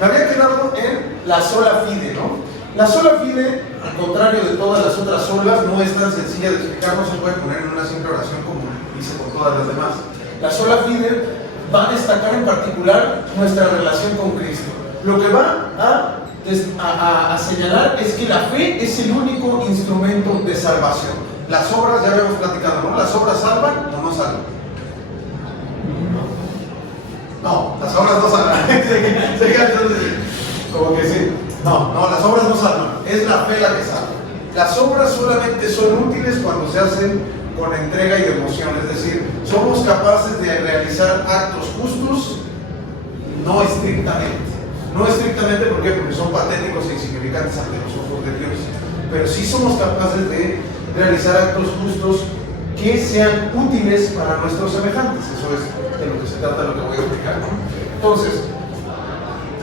Me había quedado en la sola fide, ¿no? La sola fide, al contrario de todas las otras solas, no es tan sencilla de explicar, no se puede poner en una simple oración como hice con todas las demás. La sola fide va a destacar en particular nuestra relación con Cristo. Lo que va a señalar es que la fe es el único instrumento de salvación. Las obras, ya habíamos platicado, ¿no? ¿Las obras salvan o no salvan? No, las obras no salvan. Como que sí. No, las obras no salvan. Es la fe la que salva. Las obras solamente son útiles cuando se hacen con entrega y devoción. Es decir, somos capaces de realizar actos justos, no estrictamente. No estrictamente, ¿por qué? Porque son patéticos e insignificantes ante los ojos de Dios. Pero sí somos capaces de realizar actos justos que sean útiles para nuestros semejantes. Eso es de lo que se trata, lo que voy a explicar, ¿no? Entonces,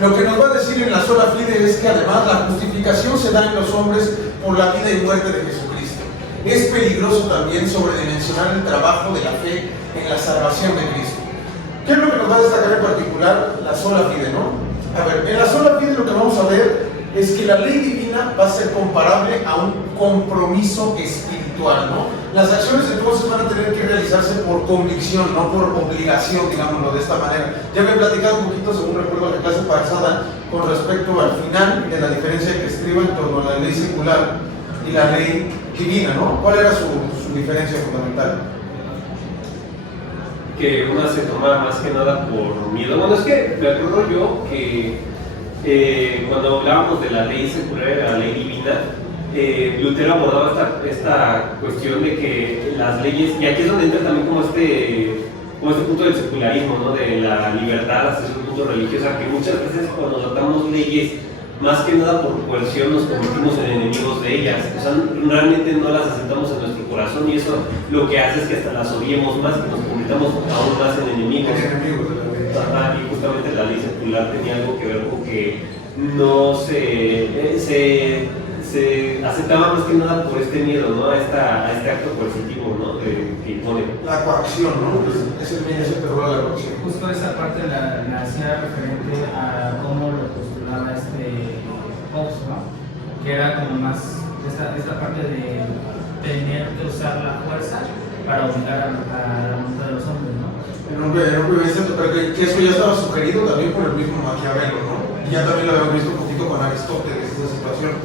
lo que nos va a decir en la sola fide es que además la justificación se da en los hombres por la vida y muerte de Jesucristo. Es peligroso también sobredimensionar el trabajo de la fe en la salvación de Cristo. ¿Qué es lo que nos va a destacar en particular la sola fide, no? A ver, en la sola fide lo que vamos a ver es que la ley divina va a ser comparable a un compromiso espiritual, ¿no? Las acciones entonces van a tener que realizarse por convicción, no por obligación, digámoslo de esta manera. Ya me he platicado un poquito, según recuerdo la clase pasada, con respecto al final de la diferencia que estriba en torno a la ley secular y la ley divina, ¿no? ¿Cuál era su diferencia fundamental? Que una se toma más que nada por miedo. Bueno, es que me acuerdo yo que cuando hablábamos de la ley secular y la ley divina, Lutero abordaba esta cuestión de que las leyes, y aquí es donde entra también como este punto del secularismo, ¿no? De la libertad hasta ese punto religiosa, que muchas veces cuando tratamos leyes más que nada por coerción nos convertimos en enemigos de ellas. O sea, realmente no las aceptamos en nuestro corazón y eso lo que hace es que hasta las odiemos más y nos convirtamos aún más en enemigos. Y justamente la ley secular tenía algo que ver con que no se aceptaba más que nada por este miedo, ¿no? A este acto coercitivo, ¿no? Que impone. La coacción, ¿no? Ese terror a la coacción. Justo esa parte la hacía referente a cómo lo postulaba Hobbes, ¿no? Que era como más esta parte de tener que usar la fuerza para obligar a la voluntad de los hombres, ¿no? Pero que eso ya estaba sugerido también por el mismo Maquiavelo, ¿no? Y ya también lo habíamos visto un poquito con Aristóteles, esta situación.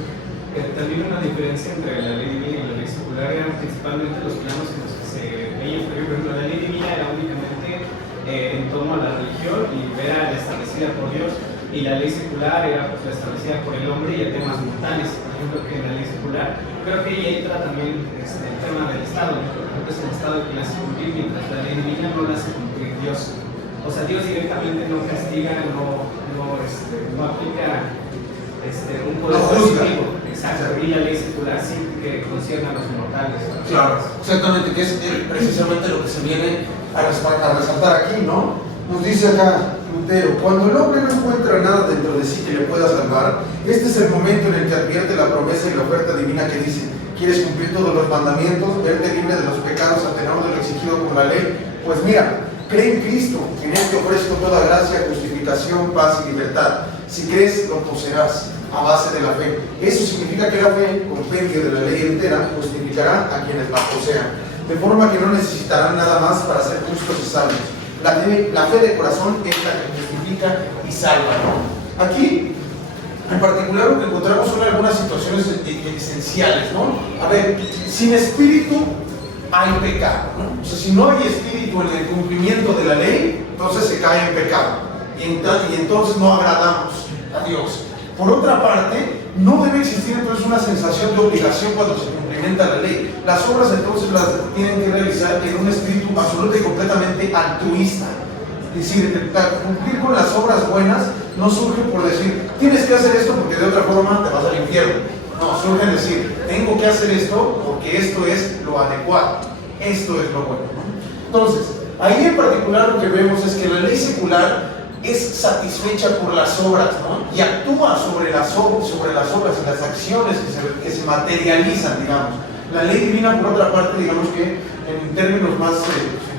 También una diferencia entre la ley divina y la ley secular eran principalmente los planos en los que se veía. Por ejemplo, la ley divina era únicamente en torno a la religión y era la establecida por Dios, y la ley secular era pues, la establecida por el hombre y a temas mortales. Por ejemplo, que en la ley secular creo que ahí entra también el tema del Estado, ¿no? Por ejemplo, es el Estado que la hace cumplir, mientras la ley divina no la hace cumplir Dios. O sea, Dios directamente no castiga, no aplica un poder positivo. Exacto, y la ley secular sí que concierne a los mortales. Claro, exactamente, que es precisamente lo que se viene a resaltar aquí, ¿no? Nos dice acá Lutero: cuando el hombre no encuentra nada dentro de sí que le pueda salvar, este es el momento en el que advierte la promesa y la oferta divina que dice: ¿quieres cumplir todos los mandamientos, verte libre de los pecados a tenor de lo exigido por la ley? Pues mira, cree en Cristo, en Él te ofrezco toda gracia, justificación, paz y libertad. Si crees, lo poseerás a base de la fe. Eso significa que la fe, compendio de la ley entera, justificará a quienes la posean, de forma que no necesitarán nada más para ser justos y salvos. La fe de corazón es la que justifica y salva, ¿no? Aquí, en particular, lo que encontramos son algunas situaciones esenciales, ¿no? A ver, sin espíritu hay pecado, ¿no? O sea, si no hay espíritu en el cumplimiento de la ley, entonces se cae en pecado y entonces no agradamos a Dios. Por otra parte, no debe existir entonces una sensación de obligación cuando se cumplimenta la ley. Las obras entonces las tienen que realizar en un espíritu absoluto y completamente altruista. Es decir, cumplir con las obras buenas no surge por decir, tienes que hacer esto porque de otra forma te vas al infierno. No, surge en decir, tengo que hacer esto porque esto es lo adecuado, esto es lo bueno, ¿no? Entonces, ahí en particular lo que vemos es que la ley secular es satisfecha por las obras, ¿no? Y actúa sobre las obras y las acciones que se materializan, digamos. La ley divina, por otra parte, digamos que en términos más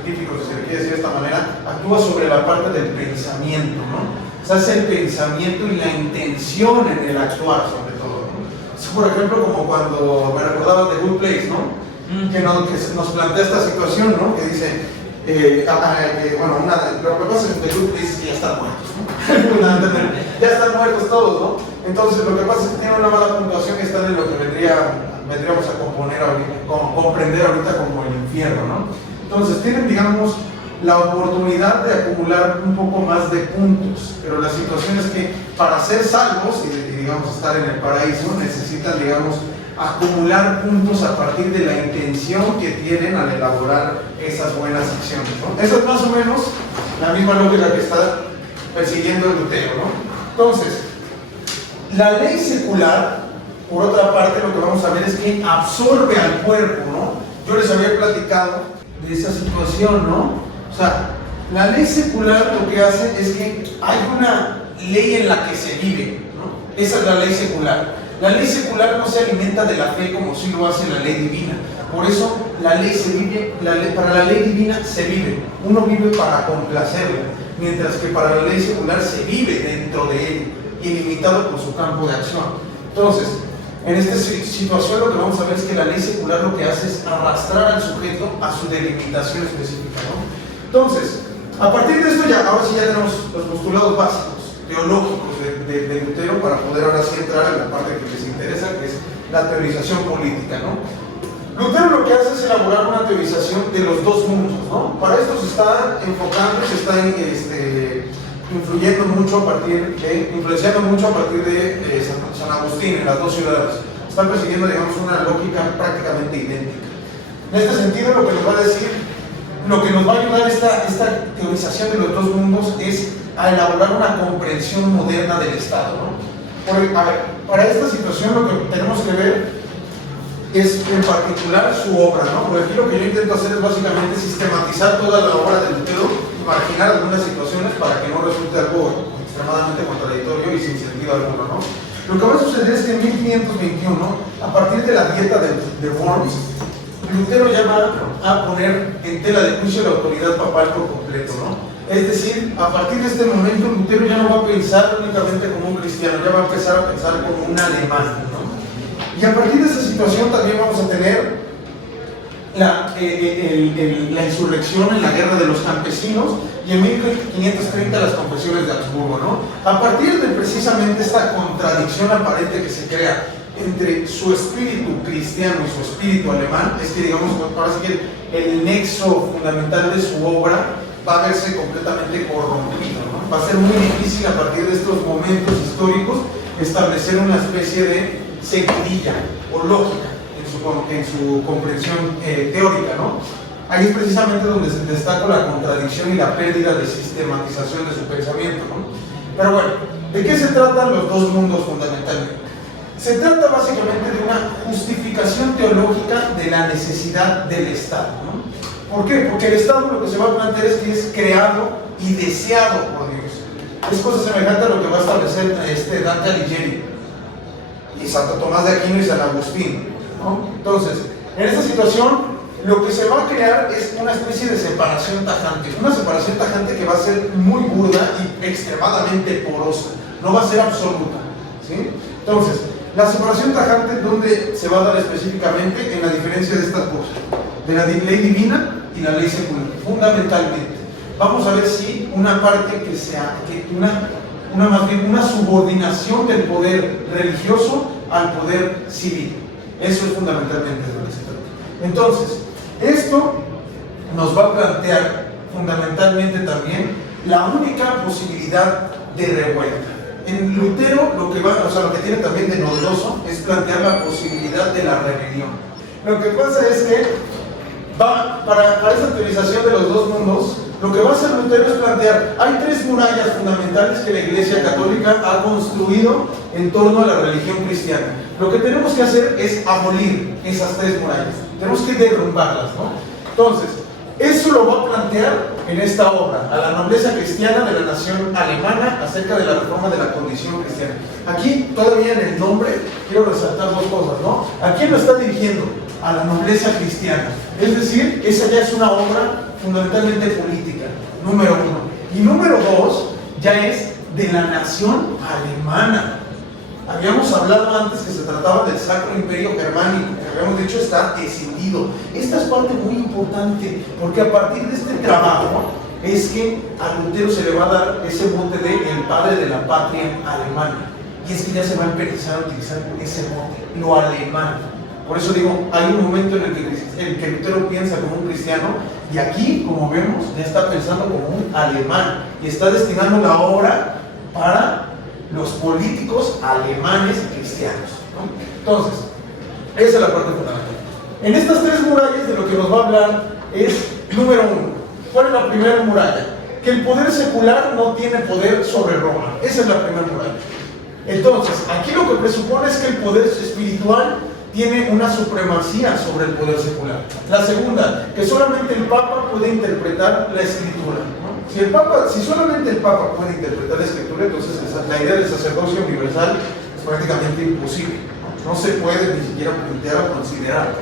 científicos, si se le quiere decir de esta manera, actúa sobre la parte del pensamiento, ¿no? O sea, es el pensamiento y la intención en el actuar, sobre todo, ¿no? Es, por ejemplo, como cuando me recordaba de Good Place, ¿no? Que nos plantea esta situación, ¿no? Que dice, bueno, lo que pasa es que Good Place es que ya están muertos, ¿no? Ya están muertos todos, ¿no? Entonces, lo que pasa es que tienen una mala puntuación y están en lo que vendríamos a comprender ahorita como el infierno, ¿no? Entonces, tienen, digamos, la oportunidad de acumular un poco más de puntos, pero la situación es que para ser salvos y digamos, estar en el paraíso, necesitan, digamos, acumular puntos a partir de la intención que tienen al elaborar esas buenas acciones, ¿no? Esa es más o menos la misma lógica que está persiguiendo el Lutero, ¿no? Entonces, la ley secular, por otra parte, lo que vamos a ver es que absorbe al cuerpo, ¿no? Yo les había platicado de esa situación, ¿no? O sea, la ley secular lo que hace es que hay una ley en la que se vive, ¿no? Esa es la ley secular. La ley secular no se alimenta de la fe como si lo hace la ley divina. Por eso la ley se vive, para la ley divina se vive. Uno vive para complacerla, mientras que para la ley secular se vive dentro de él, ilimitado por su campo de acción. Entonces, en esta situación lo que vamos a ver es que la ley secular lo que hace es arrastrar al sujeto a su delimitación específica, ¿no? Entonces, a partir de esto ahora sí ya tenemos los postulados básicos, teológicos de Lutero para poder ahora sí entrar en la parte que les interesa, que es la teorización política, ¿no? Lutero lo que hace es elaborar una teorización de los dos mundos, ¿no? Para esto se está enfocando, se está influenciando mucho a partir de San Agustín en las dos ciudades. Están persiguiendo, digamos, una lógica prácticamente idéntica. En este sentido, lo que nos va a decir, lo que nos va a ayudar esta teorización de los dos mundos es a elaborar una comprensión moderna del Estado, ¿no? Porque, a ver, para esta situación lo que tenemos que ver es en particular su obra, ¿no? Porque aquí lo que yo intento hacer es básicamente sistematizar toda la obra de Lutero y marginar algunas situaciones para que no resulte algo extremadamente contradictorio y sin sentido alguno, ¿no? Lo que va a suceder es que en 1521, a partir de la dieta de Worms, Lutero ya va a poner en tela de juicio la autoridad papal por completo, ¿no? Es decir, a partir de este momento Lutero ya no va a pensar únicamente como un cristiano, ya va a empezar a pensar como un alemán, ¿no? Y a partir de esa situación también vamos a tener la insurrección en la guerra de los campesinos y en 1530 las confesiones de Habsburgo, ¿no? A partir de precisamente esta contradicción aparente que se crea entre su espíritu cristiano y su espíritu alemán, es que digamos, parece que el nexo fundamental de su obra va a verse completamente corrompido, ¿no? Va a ser muy difícil a partir de estos momentos históricos establecer una especie de seguidilla o lógica en su comprensión teórica, ¿no? Ahí es precisamente donde se destaca la contradicción y la pérdida de sistematización de su pensamiento, ¿no? Pero bueno, ¿de qué se tratan los dos mundos fundamentalmente? Se trata básicamente de una justificación teológica de la necesidad del Estado, ¿no? ¿Por qué? Porque el Estado lo que se va a plantear es que es creado y deseado por Dios. Es cosa semejante a lo que va a establecer Dante Alighieri y Santo Tomás de Aquino y San Agustín, ¿no? Entonces, en esta situación lo que se va a crear es una especie de separación tajante, una separación tajante que va a ser muy burda y extremadamente porosa, no va a ser absoluta, ¿sí? Entonces, la separación tajante, ¿dónde se va a dar específicamente? En la diferencia de estas cosas, de la ley divina y la ley secular, fundamentalmente. Vamos a ver si una parte que sea, más bien una subordinación del poder religioso al poder civil. Eso es fundamentalmente de lo que se trata. Entonces, esto nos va a plantear fundamentalmente también la única posibilidad de revuelta. En Lutero lo que tiene también de novedoso es plantear la posibilidad de la rebelión. Lo que pasa es que para esta teorización de los dos mundos, lo que va a hacer Lutero es plantear, hay tres murallas fundamentales que la Iglesia Católica ha construido en torno a la religión cristiana. Lo que tenemos que hacer es abolir esas tres murallas, tenemos que derrumbarlas, ¿no? Entonces, eso lo va a plantear en esta obra, a la nobleza cristiana de la nación alemana acerca de la reforma de la condición cristiana. Aquí, todavía en el nombre, quiero resaltar dos cosas, ¿no? ¿A quién lo está dirigiendo? A la nobleza cristiana. Es decir, esa ya es una obra fundamentalmente política, número uno. Y número dos, ya es de la nación alemana. Habíamos hablado antes que se trataba del Sacro Imperio Germánico, que habíamos dicho está escindido. Esta es parte muy importante, porque a partir de este trabajo es que a Lutero se le va a dar ese mote de el padre de la patria alemana. Y es que ya se va a empezar a utilizar ese mote, lo alemán. Por eso digo, hay un momento en el que Lutero piensa como un cristiano, y aquí, como vemos, ya está pensando como un alemán, y está destinando la obra para los políticos alemanes y cristianos, ¿no? Entonces, esa es la parte fundamental. En estas tres murallas de lo que nos va a hablar es, número uno, ¿cuál es la primera muralla? Que el poder secular no tiene poder sobre Roma. Esa es la primera muralla. Entonces, aquí lo que presupone es que el poder espiritual tiene una supremacía sobre el poder secular. La segunda, que solamente el Papa puede interpretar la Escritura, ¿no? Si solamente el Papa puede interpretar la Escritura, entonces la idea del sacerdocio universal es prácticamente imposible. No se puede ni siquiera plantear o considerar.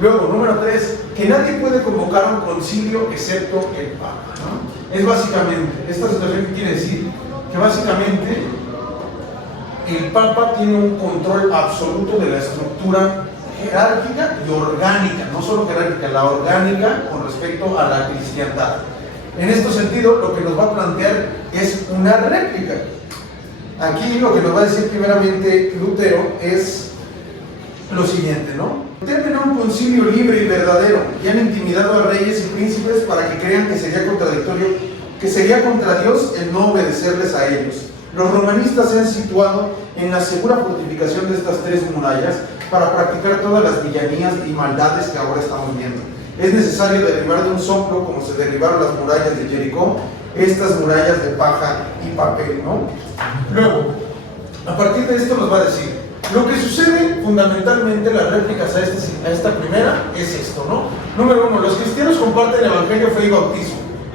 Luego, número 3, que nadie puede convocar un concilio excepto el Papa, ¿no? Es básicamente, esta situación quiere decir que básicamente el Papa tiene un control absoluto de la estructura jerárquica y orgánica, no solo jerárquica, la orgánica con respecto a la cristiandad. En este sentido, lo que nos va a plantear es una réplica. Aquí lo que nos va a decir primeramente Lutero es lo siguiente, ¿no? Terminó un concilio libre y verdadero y han intimidado a reyes y príncipes para que crean que sería contradictorio, que sería contra Dios el no obedecerles a ellos. Los romanistas se han situado en la segura fortificación de estas tres murallas para practicar todas las villanías y maldades que ahora estamos viendo. Es necesario derribar de un soplo, como se derribaron las murallas de Jericó, estas murallas de paja y papel, ¿no? Luego, a partir de esto nos va a decir, lo que sucede fundamentalmente, las réplicas a esta primera, es esto, ¿no? Número 1, los cristianos comparten el evangelio, fe y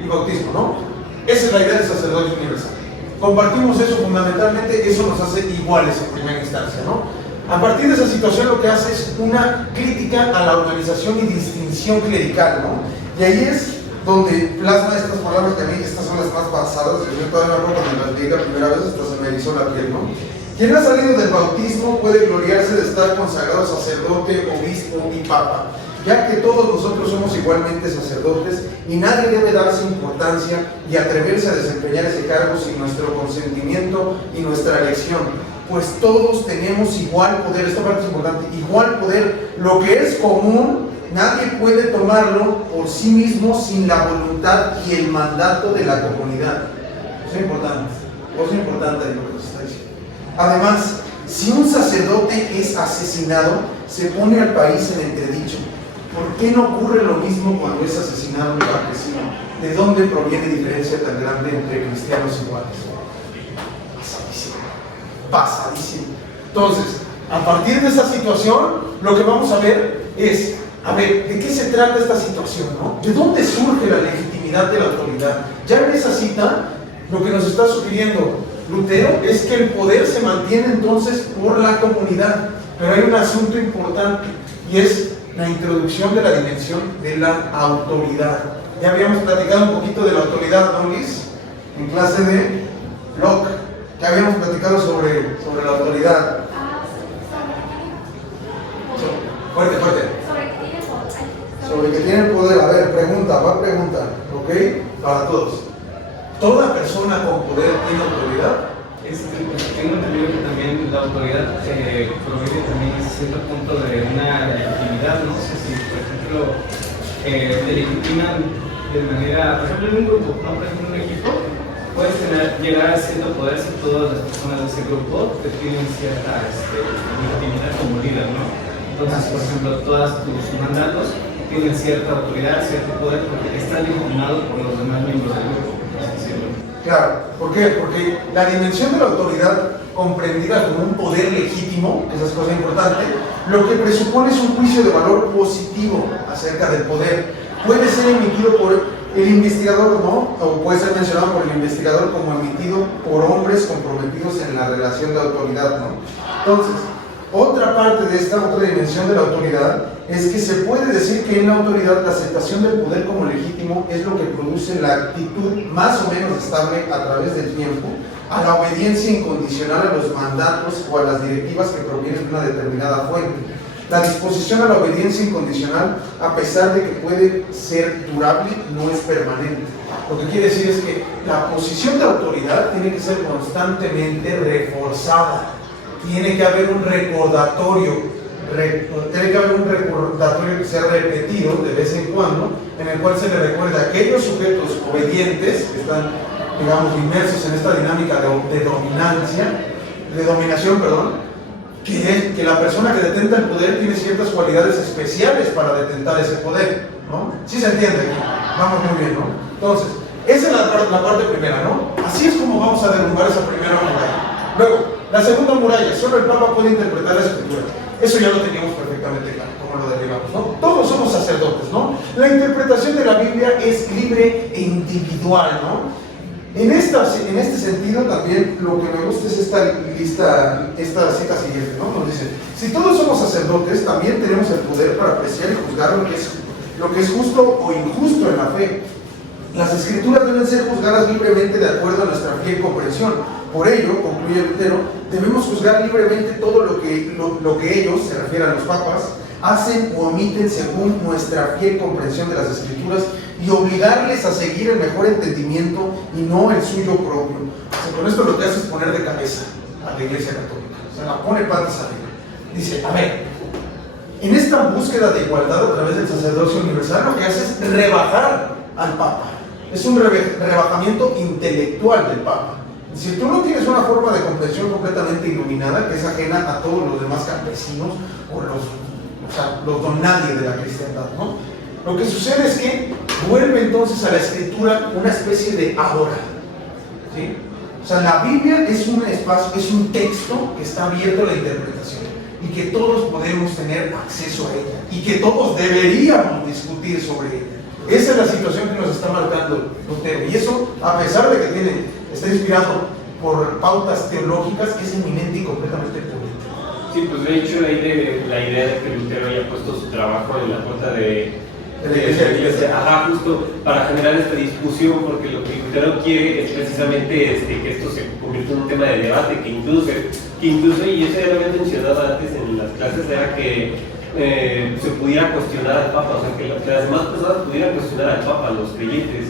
bautismo, ¿no? Esa es la idea del sacerdocio universal. Compartimos eso fundamentalmente, eso nos hace iguales en primera instancia, ¿no? A partir de esa situación lo que hace es una crítica a la organización y distinción clerical, ¿no? Y ahí es donde plasma estas palabras que a mí, estas son las más basadas, yo todavía me acuerdo cuando las leí la primera vez, hasta se me erizó la piel, ¿no? Quien ha salido del bautismo puede gloriarse de estar consagrado sacerdote, obispo y papa, ya que todos nosotros somos igualmente sacerdotes y nadie debe darse importancia y atreverse a desempeñar ese cargo sin nuestro consentimiento y nuestra elección, pues todos tenemos igual poder. Esta parte es importante, igual poder. Lo que es común, nadie puede tomarlo por sí mismo sin la voluntad y el mandato de la comunidad. Eso es importante lo que nos está diciendo. Además, si un sacerdote es asesinado, se pone al país en entredicho. ¿Por qué no ocurre lo mismo cuando es asesinado un campesino? ¿De dónde proviene diferencia tan grande entre cristianos iguales? Pasadísimo. Entonces, a partir de esa situación, lo que vamos a ver es, ¿de qué se trata esta situación, no? ¿De dónde surge la legitimidad de la autoridad? Ya en esa cita, lo que nos está sugiriendo Lutero es que el poder se mantiene entonces por la comunidad. Pero hay un asunto importante, y es la introducción de la dimensión de la autoridad. Ya habíamos platicado un poquito de la autoridad, ¿no, Luis? En clase de Locke. Ya habíamos platicado sobre la autoridad. Fuerte. Sobre que tiene poder. A ver, va a preguntar, ¿ok? Para todos. ¿Toda persona con poder tiene autoridad? Tengo entendido que también la autoridad proviene también en cierto punto de una legitimidad, no sé si, por ejemplo, te legitiman de manera, por ejemplo, en un grupo, ¿no? Por ejemplo, en un equipo, puedes llegar a cierto poder si todas las personas de ese grupo te tienen cierta legitimidad como líder, ¿no? Entonces, por ejemplo, todos tus mandatos tienen cierta autoridad, cierto poder, porque está legitimado por los demás miembros del grupo, por así decirlo. Claro, ¿por qué? Porque la dimensión de la autoridad comprendida como un poder legítimo, esa es cosa importante, lo que presupone es un juicio de valor positivo acerca del poder. Puede ser emitido por el investigador, ¿no? O puede ser mencionado por el investigador como emitido por hombres comprometidos en la relación de autoridad, ¿no? Entonces, otra parte de esta otra dimensión de la autoridad es que se puede decir que en la autoridad la aceptación del poder como legítimo es lo que produce la actitud más o menos estable a través del tiempo a la obediencia incondicional a los mandatos o a las directivas que provienen de una determinada fuente. La disposición a la obediencia incondicional, a pesar de que puede ser durable, no es permanente. Lo que quiere decir es que la posición de autoridad tiene que ser constantemente reforzada. Tiene que haber un recordatorio, que sea repetido de vez en cuando, en el cual se le recuerda a aquellos sujetos obedientes que están, digamos, inmersos en esta dinámica de dominación, que la persona que detenta el poder tiene ciertas cualidades especiales para detentar ese poder, ¿no? ¿Sí se entiende? Vamos muy bien, ¿no? Entonces, esa es la parte primera, ¿no? Así es como vamos a derrumbar esa primera muralla. Luego, la segunda muralla, solo el Papa puede interpretar la Escritura. Eso ya lo teníamos perfectamente claro, como lo derribamos, ¿no? Todos somos sacerdotes, ¿no? La interpretación de la Biblia es libre e individual, ¿no? En este sentido también lo que me gusta es esta cita siguiente, ¿no? Nos dice, si todos somos sacerdotes, también tenemos el poder para apreciar y juzgar lo que es justo o injusto en la fe. Las Escrituras deben ser juzgadas libremente de acuerdo a nuestra fiel comprensión. Por ello, concluye Lutero, debemos juzgar libremente todo lo que ellos, se refiere a los papas, hacen o omiten según nuestra fiel comprensión de las Escrituras y obligarles a seguir el mejor entendimiento y no el suyo propio. O sea, con esto lo que hace es poner de cabeza a la Iglesia Católica. O sea, la pone patas arriba. Dice, a ver, en esta búsqueda de igualdad a través del sacerdocio universal, lo que hace es rebajar al Papa. Es un rebajamiento intelectual del Papa. Si tú no tienes una forma de comprensión completamente iluminada, que es ajena a todos los demás campesinos o los don nadie de la cristiandad, ¿no? Lo que sucede es que vuelve entonces a la Escritura una especie de ahora, ¿sí? O sea, la Biblia es un espacio, es un texto que está abierto a la interpretación y que todos podemos tener acceso a ella y que todos deberíamos discutir sobre ella. Esa es la situación que nos está marcando Lutero, y eso, a pesar de que está inspirado por pautas teológicas, es eminente y completamente político. Sí, pues de hecho la idea de que Lutero haya puesto su trabajo en la puerta de la iglesia, justo para generar esta discusión, porque lo que Lutero quiere es precisamente que esto se convierta en un tema de debate, que incluso, y eso ya lo había mencionado antes en las clases, era que se pudiera cuestionar al Papa, o sea, que las demás personas pudieran cuestionar al Papa, los creyentes.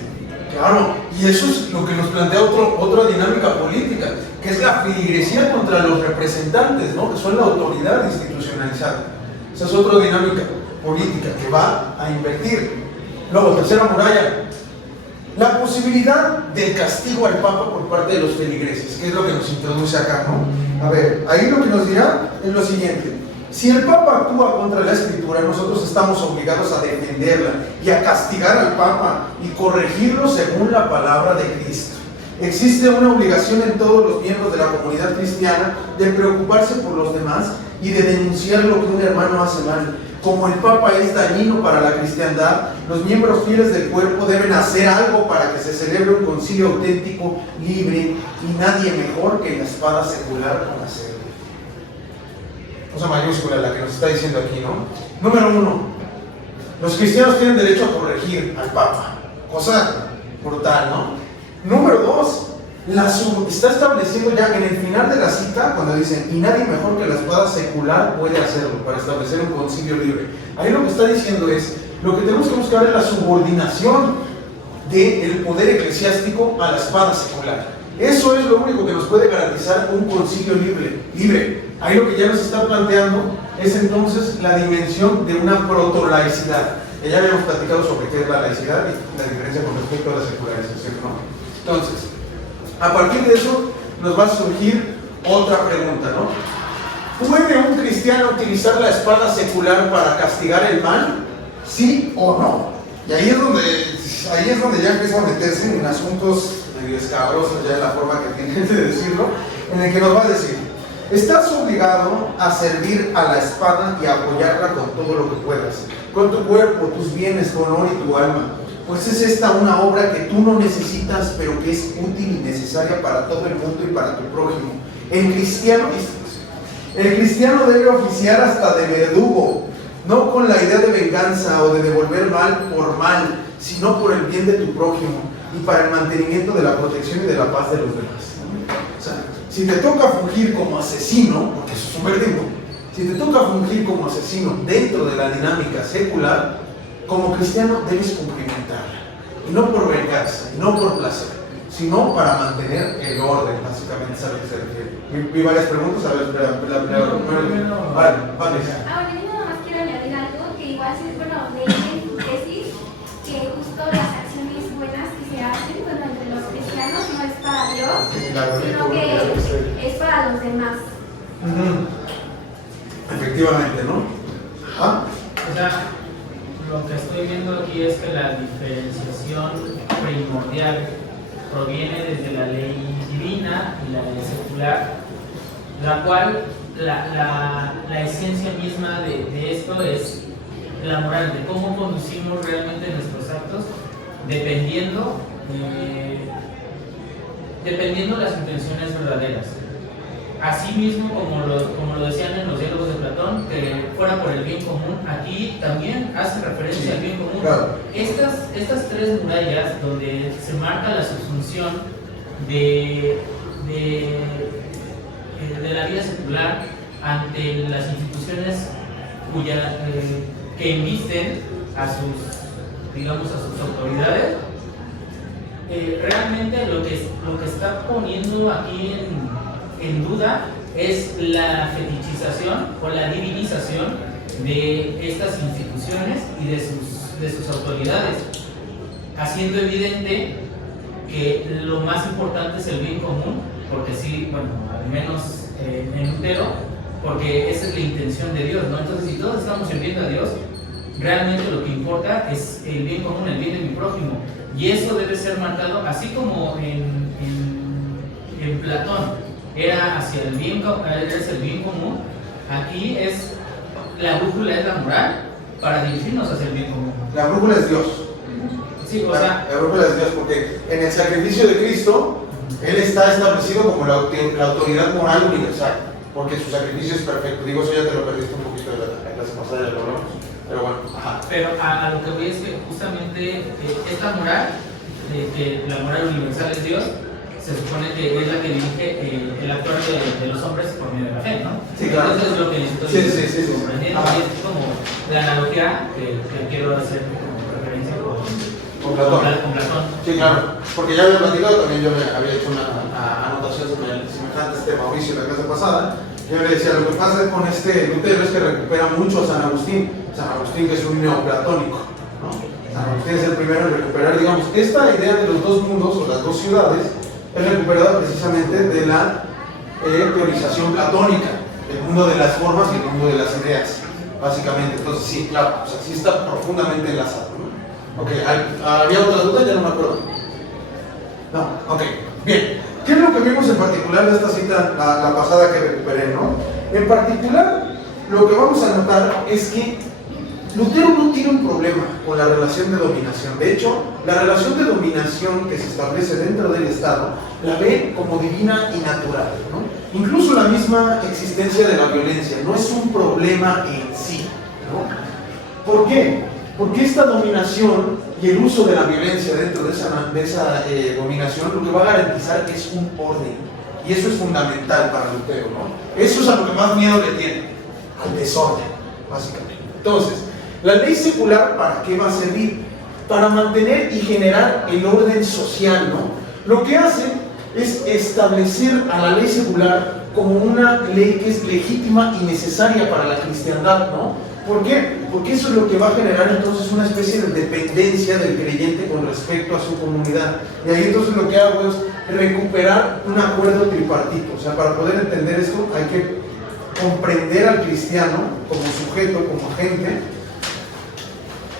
Claro, y eso es lo que nos plantea otra dinámica política, que es la feligresía contra los representantes, ¿no? Que son la autoridad institucionalizada. Esa es otra dinámica política que va a invertir. Luego, tercera muralla, la posibilidad del castigo al Papa por parte de los feligreses, que es lo que nos introduce acá, ¿no? A ver, ahí lo que nos dirá es lo siguiente: si el Papa actúa contra la Escritura, nosotros estamos obligados a defenderla y a castigar al Papa y corregirlo según la palabra de Cristo. Existe una obligación en todos los miembros de la comunidad cristiana de preocuparse por los demás y de denunciar lo que un hermano hace mal. Como el Papa es dañino para la cristiandad, los miembros fieles del cuerpo deben hacer algo para que se celebre un concilio auténtico, libre, y nadie mejor que la espada secular para hacerlo. Cosa mayúscula la que nos está diciendo aquí, ¿no? Número 1, los cristianos tienen derecho a corregir al Papa. Cosa brutal, ¿no? Número 2, está estableciendo ya en el final de la cita, cuando dicen, y nadie mejor que la espada secular puede hacerlo para establecer un concilio libre. Ahí lo que está diciendo es, lo que tenemos que buscar es la subordinación del poder eclesiástico a la espada secular. Eso es lo único que nos puede garantizar un concilio libre. Ahí lo que ya nos está planteando es entonces la dimensión de una protolaicidad. Ya habíamos platicado sobre qué es la laicidad y la diferencia con respecto a la secularización, ¿no? Entonces, a partir de eso nos va a surgir otra pregunta, ¿no? ¿Puede un cristiano utilizar la espada secular para castigar el mal? ¿Sí o no? Y ahí es donde ya empieza a meterse en asuntos medio escabrosos, ya en la forma que tiene de decirlo, en el que nos va a decir: estás obligado a servir a la espada y a apoyarla con todo lo que puedas, con tu cuerpo, tus bienes, tu honor y tu alma, pues es esta una obra que tú no necesitas, pero que es útil y necesaria para todo el mundo y para tu prójimo. El cristiano debe oficiar hasta de verdugo, no con la idea de venganza o de devolver mal por mal, sino por el bien de tu prójimo y para el mantenimiento de la protección y de la paz de los demás. Si te toca fungir como asesino, porque eso es un verdugo, si te toca fungir como asesino dentro de la dinámica secular, como cristiano debes cumplimentarla. Y no por venganza, y no por placer, sino para mantener el orden, básicamente, es a lo que se refiere. Vi varias preguntas, a ver, espera. Vale. Bueno, yo nada más quiero añadir algo, que igual sí, bueno, leí en tu tesis, que justo las acciones buenas que se hacen, bueno, entre los cristianos no es para Dios, sino que es para los demás. Efectivamente, ¿no? ¿Ah? O sea, lo que estoy viendo aquí es que la diferenciación primordial proviene desde la ley divina y la ley secular, la cual la esencia misma de esto es la moral, de cómo conducimos realmente nuestros actos, dependiendo las intenciones verdaderas. Asimismo, como lo decían en los diálogos de Platón, que fuera por el bien común, aquí también hace referencia al bien común. Claro. Estas tres murallas, donde se marca la subsunción de la vida secular ante las instituciones que embisten a sus autoridades, realmente lo que está poniendo aquí en duda es la fetichización o la divinización de estas instituciones y de sus autoridades, haciendo evidente que lo más importante es el bien común, porque sí, bueno, al menos en Lutero, porque esa es la intención de Dios, ¿no? Entonces, si todos estamos sirviendo a Dios, realmente lo que importa es el bien común, el bien de mi prójimo, y eso debe ser marcado, así como en Platón era hacia el bien común, aquí es la brújula, es la moral para dirigirnos hacia el bien común. La brújula es Dios. Sí, o sea, la brújula es Dios, porque en el sacrificio de Cristo, Él está establecido como la autoridad moral universal, porque su sacrificio es perfecto. Digo, eso ya te lo perdiste un poquito en la clase pasada, ya lo hablamos. Pero bueno, ajá. Pero a lo que voy es que justamente esta moral, que la moral universal es Dios, se supone que es la que dirige el actuar de los hombres por medio de la fe, ¿no? Sí, claro. Entonces es lo que necesito comprender, Ajá. y es como la analogía que quiero hacer como referencia Con Platón. Sí, claro. Porque ya había platicado, también yo me había hecho una anotación semejante a este Mauricio en la clase pasada. Yo le decía, lo que pasa con este Lutero es que recupera mucho a San Agustín, que es un neoplatónico, ¿no? San Agustín es el primero en recuperar, digamos, esta idea de los dos mundos o las dos ciudades es recuperada precisamente de la teorización platónica, el mundo de las formas y el mundo de las ideas, básicamente. Entonces, sí, claro, o sea, sí está profundamente enlazado, ¿no? Ok, ¿había otra duda? Ya no me acuerdo. No, ok, bien. ¿Qué es lo que vimos en particular de esta cita, la pasada que recuperé, no? En particular, lo que vamos a notar es que Lutero no tiene un problema con la relación de dominación. De hecho, la relación de dominación que se establece dentro del Estado la ve como divina y natural, ¿no? Incluso la misma existencia de la violencia no es un problema en sí, ¿no? ¿Por qué? Porque esta dominación y el uso de la violencia dentro de esa dominación lo que va a garantizar es un orden. Y eso es fundamental para Lutero, ¿no? Eso es a lo que más miedo le tiene, al desorden, básicamente. Entonces, la ley secular, ¿para qué va a servir? Para mantener y generar el orden social, ¿no? Lo que hace es establecer a la ley secular como una ley que es legítima y necesaria para la cristiandad, ¿no? ¿Por qué? Porque eso es lo que va a generar entonces una especie de dependencia del creyente con respecto a su comunidad. Y ahí entonces lo que hago es recuperar un acuerdo tripartito. O sea, para poder entender esto hay que comprender al cristiano como sujeto, como agente,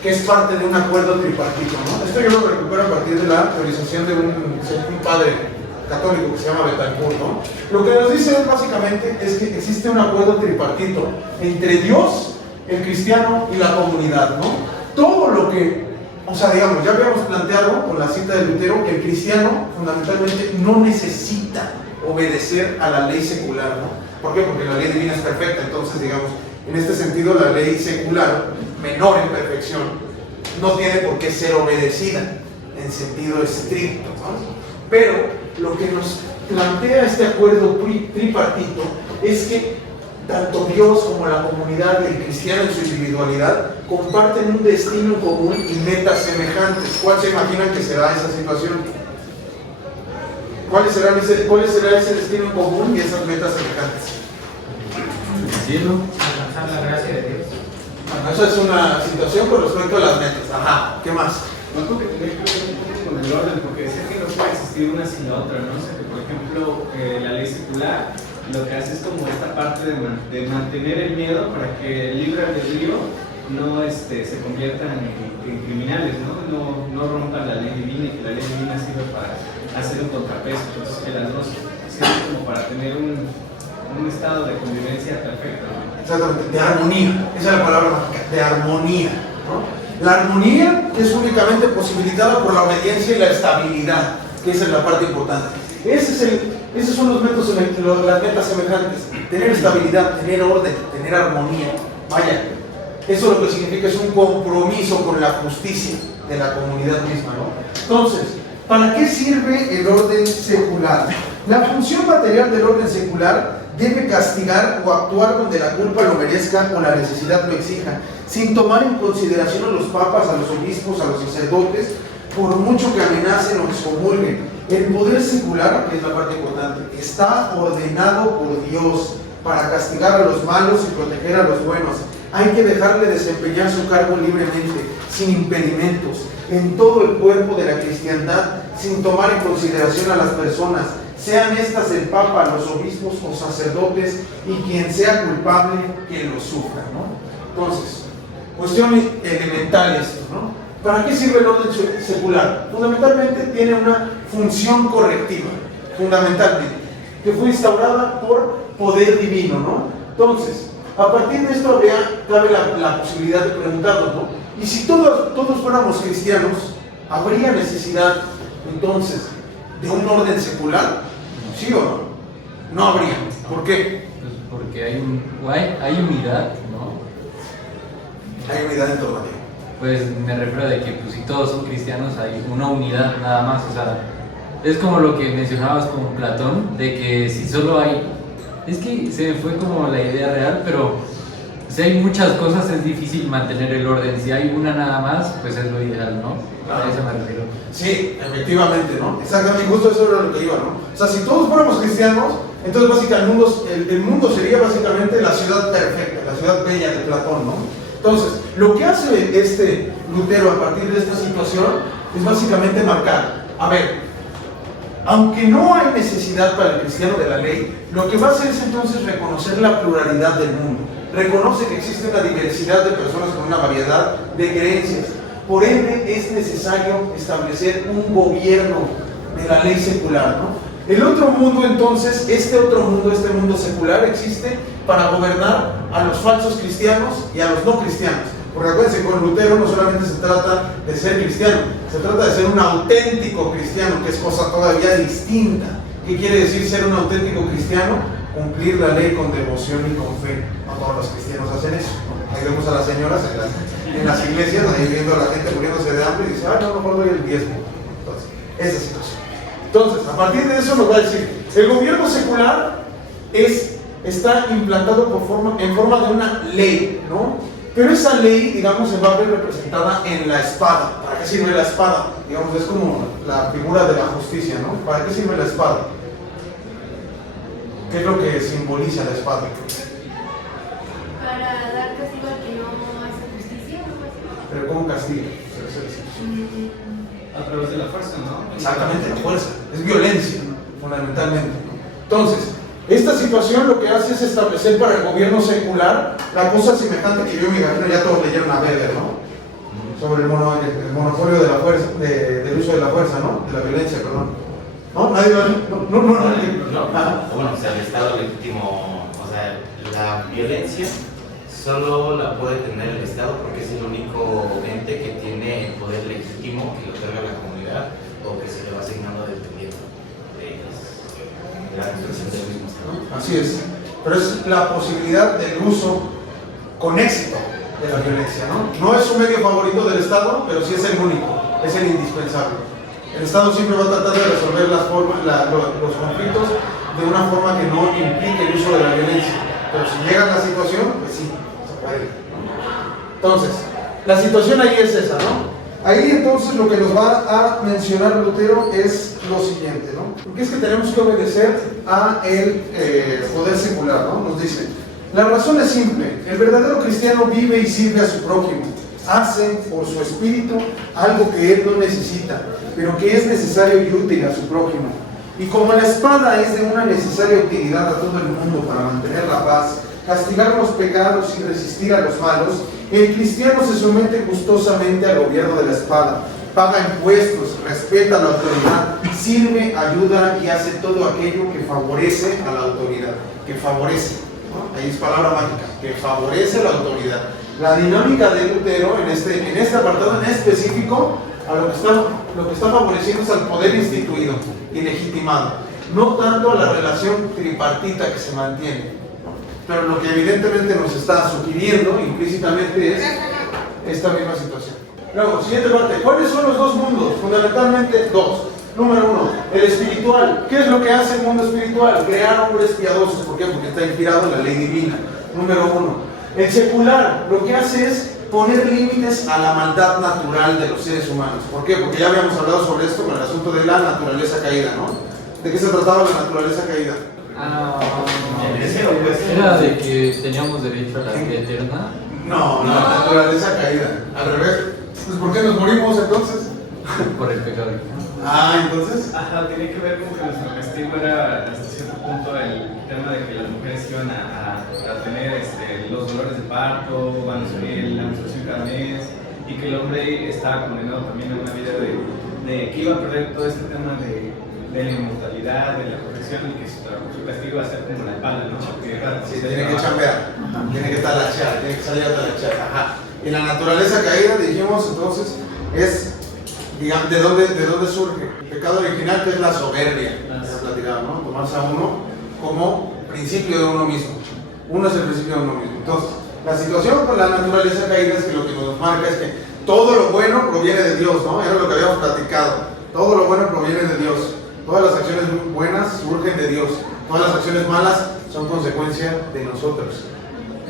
que es parte de un acuerdo tripartito, ¿no? Esto yo lo recupero a partir de la teorización de un padre católico que se llama Betancourt, ¿no? Lo que nos dice básicamente es que existe un acuerdo tripartito entre Dios, el cristiano y la comunidad, ¿no? Todo lo que, o sea, digamos, ya habíamos planteado con la cita de Lutero que el cristiano fundamentalmente no necesita obedecer a la ley secular, ¿no? ¿Por qué? Porque la ley divina es perfecta, entonces, digamos, en este sentido la ley secular, menor en perfección, no tiene por qué ser obedecida en sentido estricto, ¿no? Pero lo que nos plantea este acuerdo tripartito es que tanto Dios como la comunidad y el cristiano en su individualidad comparten un destino común y metas semejantes. ¿Cuál se imaginan que será esa situación? ¿Cuál será ese destino en común y esas metas semejantes? El cielo, alcanzar la gracia de Dios. Bueno, esa es una situación con respecto a las metas. Ajá, ¿qué más? No, creo que tiene que ver un poco con el orden, porque decía que no puede existir una sin la otra, ¿no? O sea, que por ejemplo, la ley secular lo que hace es como esta parte de mantener el miedo para que el libre albedrío no se conviertan en criminales, no rompan la ley divina y que la ley divina sirve para hacer un contrapeso. Entonces, que las dos sirven como para tener un estado de convivencia perfecto, ¿no? Exactamente, de armonía. Esa es la palabra mágica, de armonía, ¿no? La armonía es únicamente posibilitada por la obediencia y la estabilidad, que esa es la parte importante. Esos son las metas semejantes: tener estabilidad, tener orden, tener armonía. Vaya, eso lo que significa es un compromiso con la justicia de la comunidad misma, ¿no? Entonces, ¿para qué sirve el orden secular? La función material del orden secular debe castigar o actuar donde la culpa lo merezca o la necesidad lo exija, sin tomar en consideración a los papas, a los obispos, a los sacerdotes, por mucho que amenacen o excomulguen. El poder secular, que es la parte importante, está ordenado por Dios para castigar a los malos y proteger a los buenos. Hay que dejarle desempeñar su cargo libremente, sin impedimentos, en todo el cuerpo de la cristiandad, sin tomar en consideración a las personas, sean estas el Papa, los obispos o sacerdotes, y quien sea culpable, que lo sufra, ¿no? Entonces, cuestión elemental esto, ¿no? ¿Para qué sirve el orden secular? Fundamentalmente tiene una función correctiva, fundamentalmente, que fue instaurada por poder divino, ¿no? Entonces, a partir de esto cabe la posibilidad de preguntarnos, ¿no? Y si todos fuéramos cristianos, ¿habría necesidad entonces de un orden secular? ¿Sí o no? No habría. ¿Por qué? Pues porque hay unidad, ¿no? Hay unidad en todo. Pues me refiero de que pues, si todos son cristianos hay una unidad nada más, o sea, es como lo que mencionabas con Platón, de que si solo hay, es que se me fue como la idea real, pero si hay muchas cosas es difícil mantener el orden, si hay una nada más, pues es lo ideal, ¿no? Claro. A eso me refiero. Sí, efectivamente, ¿no? Exactamente, justo eso era lo que iba, ¿no? O sea, si todos fuéramos cristianos, entonces básicamente el mundo sería básicamente la ciudad perfecta, la ciudad bella de Platón, ¿no? Entonces, lo que hace Lutero a partir de esta situación es básicamente marcar, a ver, aunque no hay necesidad para el cristiano de la ley, lo que va a hacer es entonces reconocer la pluralidad del mundo. Reconoce que existe una diversidad de personas con una variedad de creencias. Por ende, es necesario establecer un gobierno de la ley secular, ¿no? El otro mundo, entonces, este mundo secular existe para gobernar a los falsos cristianos y a los no cristianos. Porque acuérdense, con Lutero no solamente se trata de ser cristiano, se trata de ser un auténtico cristiano, que es cosa todavía distinta. ¿Qué quiere decir ser un auténtico cristiano? Cumplir la ley con devoción y con fe. No todos los cristianos hacen eso, ¿no? Ahí vemos a las señoras en las iglesias, ahí viendo a la gente muriéndose de hambre y dice, no, mejor doy el diezmo. Entonces, esa situación. Entonces, a partir de eso nos va a decir, el gobierno secular está implantado en forma de una ley, ¿no? Pero esa ley, digamos, se va a ver representada en la espada. ¿Para qué sirve la espada? Digamos, es como la figura de la justicia, ¿no? ¿Para qué sirve la espada? ¿Qué es lo que simboliza la espada? Para dar castigo al que no hace justicia, ¿no? Pero ¿cómo castiga? A través de la fuerza, ¿no? Exactamente, la fuerza. Es violencia, ¿no? Fundamentalmente, ¿no? Entonces, esta situación lo que hace es establecer para el gobierno secular la cosa semejante que yo me imagino, ya todos leyeron a Weber, ¿no? Sobre el monopolio de la fuerza, del uso de la fuerza, ¿no? De la violencia, perdón. ¿No? ¿Nadie lo no. Bueno, o sea, el Estado legítimo, o sea, la violencia solo la puede tener el Estado porque es el único ente que tiene el poder legítimo que le otorga a la comunidad o que se le va asignando dependiendo de la construcción del mismo Estado. Así es. Pero es la posibilidad del uso con éxito de la violencia, ¿no? No es su medio favorito del Estado, pero sí es el único, es el indispensable. El Estado siempre va a tratar de resolver los conflictos de una forma que no implique el uso de la violencia. Pero si llega la situación, pues sí, se puede. Entonces, la situación ahí es esa, ¿no? Ahí entonces lo que nos va a mencionar Lutero es lo siguiente, ¿no? Porque es que tenemos que obedecer a el poder secular, ¿no? Nos dice, la razón es simple, el verdadero cristiano vive y sirve a su prójimo, hace por su espíritu algo que él no necesita, pero que es necesario y útil a su prójimo. Y como la espada es de una necesaria utilidad a todo el mundo para mantener la paz, castigar los pecados y resistir a los malos, el cristiano se somete gustosamente al gobierno de la espada, paga impuestos, respeta la autoridad, sirve, ayuda y hace todo aquello que favorece a la autoridad, que favorece, ¿no? Ahí es palabra mágica, que favorece la autoridad. La dinámica de Lutero en este apartado en específico, a lo que está favoreciendo es al poder instituido y legitimado, no tanto a la relación tripartita que se mantiene. Pero lo que evidentemente nos está sugiriendo implícitamente es esta misma situación. Luego, siguiente parte. ¿Cuáles son los dos mundos? Fundamentalmente dos. Número uno, el espiritual. ¿Qué es lo que hace el mundo espiritual? Crear hombres piadosos. ¿Por qué? Porque está inspirado en la ley divina. Número uno. El secular lo que hace es poner límites a la maldad natural de los seres humanos. ¿Por qué? Porque ya habíamos hablado sobre esto con el asunto de la naturaleza caída, ¿no? ¿De qué se trataba la naturaleza caída? ¿Era de que teníamos derecho a la vida eterna? No, la naturaleza caída. Al revés. Pues ¿por qué nos morimos entonces? Por el pecado. Entonces. Ajá, tenía que ver con que nuestro castigo era hasta cierto punto el tema de que las mujeres iban a tener los dolores de parto, van a sufrir la menstruación cada mes, y que el hombre estaba condenado también a una vida de que iba a perder todo este tema de la inmortalidad, de la protección, y que su castigo iba a ser como la espalda, ¿no? Sí, tiene que chambear, tiene que talachar, tiene que salir a talachar. Ajá. Y la naturaleza caída, dijimos entonces, es, digamos, ¿de dónde surge? El pecado original, que es la soberbia, ya platicaba, ¿no? Tomarse a uno como principio de uno mismo. Uno es el principio de uno mismo. Entonces, la situación con la naturaleza caída es que lo que nos marca es que todo lo bueno proviene de Dios, ¿no? Era lo que habíamos platicado. Todo lo bueno proviene de Dios. Todas las acciones buenas surgen de Dios. Todas las acciones malas son consecuencia de nosotros.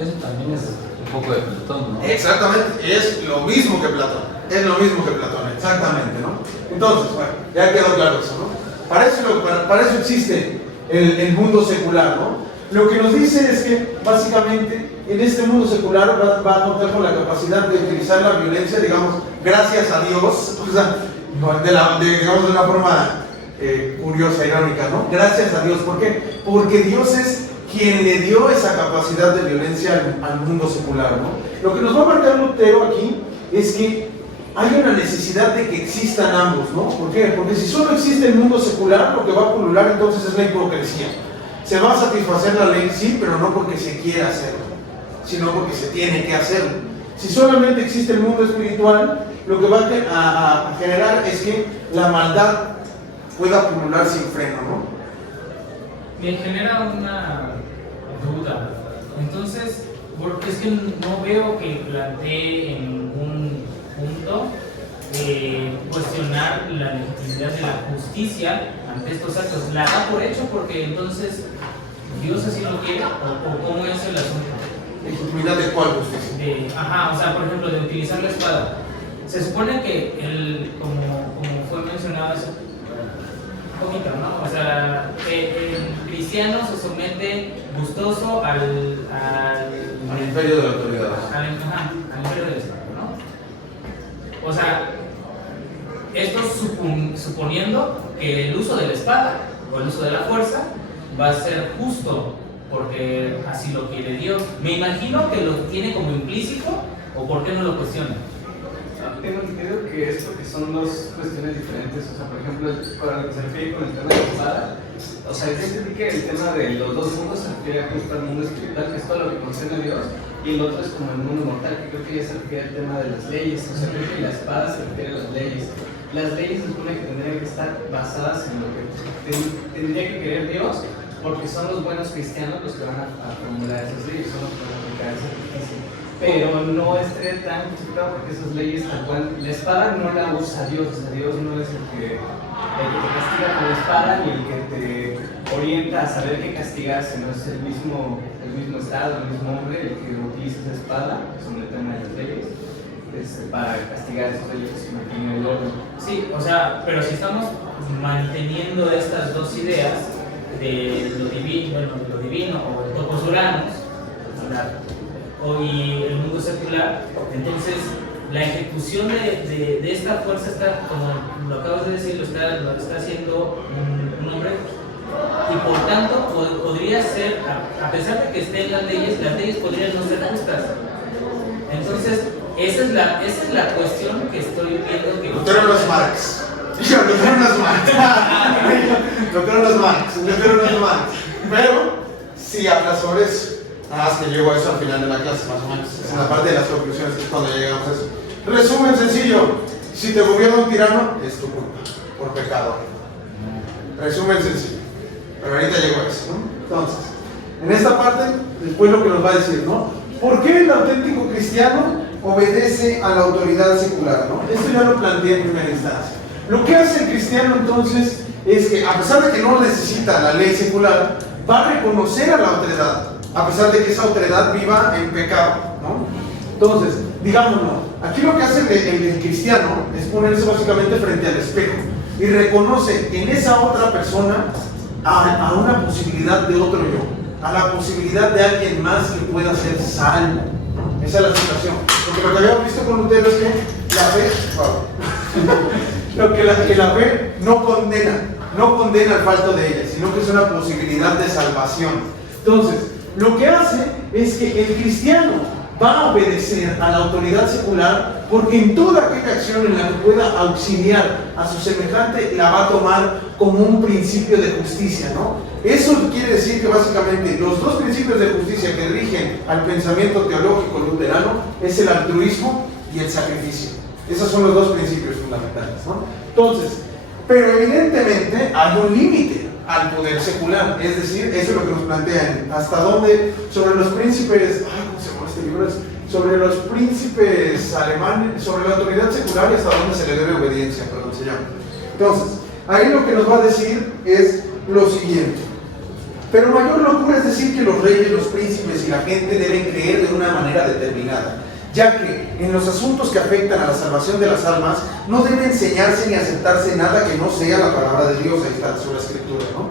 Eso también es un poco de Platón, ¿no? Exactamente, es lo mismo que Platón. Es lo mismo que Platón, exactamente, ¿no? Entonces, bueno, ya quedó claro eso, ¿no? Para eso existe el mundo secular, ¿no? Lo que nos dice es que, básicamente, en este mundo secular va a contar con la capacidad de utilizar la violencia, digamos, gracias a Dios, o sea, digamos de una forma curiosa, irónica, ¿no? Gracias a Dios. ¿Por qué? Porque Dios es quien le dio esa capacidad de violencia al mundo secular, ¿no? Lo que nos va a marcar Lutero aquí es que hay una necesidad de que existan ambos, ¿no? ¿Por qué? Porque si solo existe el mundo secular, lo que va a pulular entonces es la hipocresía. Se va a satisfacer la ley, sí, pero no porque se quiera hacerlo, sino porque se tiene que hacerlo. Si solamente existe el mundo espiritual, lo que va a generar es que la maldad pueda pulular sin freno, ¿no? Me genera una duda. Entonces, porque es que no veo que plantee en ningún punto cuestionar la legitimidad de la justicia ante estos actos. La da por hecho porque entonces Dios así lo quiere, o cómo es el asunto. ¿Legitimidad de cuál justicia? O sea, por ejemplo, de utilizar la espada. Se supone que como fue mencionado hace un poquito, ¿no? O sea, el cristiano se somete gustoso al imperio de la autoridad. Al imperio del Estado, ¿no? O sea, esto suponiendo que el uso de la espada o el uso de la fuerza va a ser justo porque así lo quiere Dios. Me imagino que lo tiene como implícito, o ¿por qué no lo cuestiona? Tengo entendido que es porque son dos cuestiones diferentes. O sea, por ejemplo, para lo que se refiere con el tema de la espada, o sea, yo entendí que el tema de los dos mundos se refiere justo al mundo espiritual, que es todo lo que concierne a Dios, y el otro es como el mundo mortal, que creo que ya se refiere al tema de las leyes. O sea, creo que la espada se refiere a las leyes. Las leyes se supone que tendrían que estar basadas en lo que tendría que querer Dios, porque son los buenos cristianos los que van a formular esas leyes, son los que van a aplicar esa justicia. pero no esté tan justificado porque esas leyes tal cual, la espada no la usa Dios, o sea, Dios no es el que te castiga con la espada ni el que te orienta a saber qué castigar, sino es el mismo Estado, el mismo hombre el que utiliza esa espada, someterme a las leyes, para castigar esos delitos que mantienen el orden. Sí, o sea, pero si estamos manteniendo estas dos ideas de lo divino o el topos uranos, y el mundo secular, entonces la ejecución de esta fuerza está, como lo acabas de decir, lo está haciendo un hombre, y por tanto podría ser, a pesar de que estén las leyes podrían no ser justas. Entonces, esa es la cuestión que estoy viendo que... Lutero no es Marx. Lutero no es Marx. Lutero no es Marx. Pero sí habla sobre eso. Nada más que llego a eso al final de la clase, más o menos. Es en la parte de las conclusiones, que es cuando llegamos a eso. Resumen sencillo: si te gobierna un tirano, es tu culpa, por pecador. Resumen sencillo. Pero ahorita llego a eso, ¿no? Entonces, en esta parte, después lo que nos va a decir, ¿no? ¿Por qué el auténtico cristiano obedece a la autoridad secular, ¿no? Esto ya lo planteé en primera instancia. Lo que hace el cristiano entonces es que, a pesar de que no necesita la ley secular, va a reconocer a la autoridad, a pesar de que esa autoridad viva en pecado, ¿no? Entonces, digámoslo, aquí lo que hace el cristiano es ponerse básicamente frente al espejo y reconoce en esa otra persona a una posibilidad de otro yo, a la posibilidad de alguien más que pueda ser salvo. Esa es la situación. Porque lo que habíamos visto con Lutero es que la fe, que la fe no condena al falto de ella, sino que es una posibilidad de salvación. Entonces, lo que hace es que el cristiano va a obedecer a la autoridad secular, porque en toda aquella acción en la que pueda auxiliar a su semejante la va a tomar como un principio de justicia, ¿no? Eso quiere decir que básicamente los dos principios de justicia que rigen al pensamiento teológico luterano es el altruismo y el sacrificio. Esos son los dos principios fundamentales, ¿no? Entonces, pero evidentemente hay un límite al poder secular, es decir, eso es lo que nos plantean, hasta dónde, sobre los príncipes, ¿cómo se llama este libro? Sobre los príncipes alemanes, sobre la autoridad secular y hasta dónde se le debe obediencia, perdón, se llama. Entonces, ahí lo que nos va a decir es lo siguiente: pero mayor locura es decir que los reyes, los príncipes y la gente deben creer de una manera determinada, ya que en los asuntos que afectan a la salvación de las almas no debe enseñarse ni aceptarse nada que no sea la palabra de Dios. Ahí está sobre la escritura, ¿no?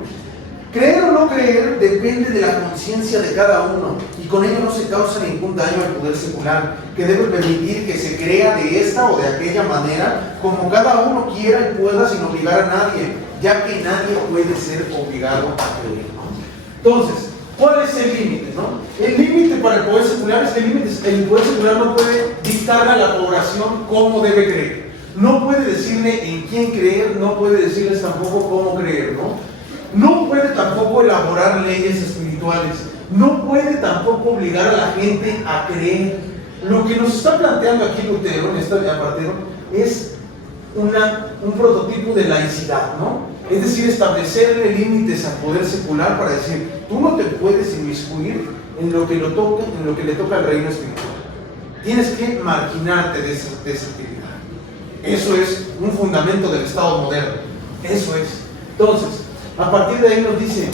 Creer o no creer depende de la conciencia de cada uno, y con ello no se causa ningún daño al poder secular, que debe permitir que se crea de esta o de aquella manera, como cada uno quiera y pueda, sin obligar a nadie, ya que nadie puede ser obligado a creer, ¿no? Entonces, ¿cuál es el límite, no? El límite para el poder secular es que el poder secular no puede dictarle a la población cómo debe creer. No puede decirle en quién creer, no puede decirles tampoco cómo creer, ¿no? No puede tampoco elaborar leyes espirituales. No puede tampoco obligar a la gente a creer. Lo que nos está planteando aquí Lutero, en esta apartero, es un prototipo de laicidad, ¿no? Es decir, establecerle límites al poder secular para decir, tú no te puedes inmiscuir en lo que le toca al reino espiritual. Tienes que marginarte de esa actividad. Eso es un fundamento del Estado moderno. Eso es. Entonces, a partir de ahí nos dice,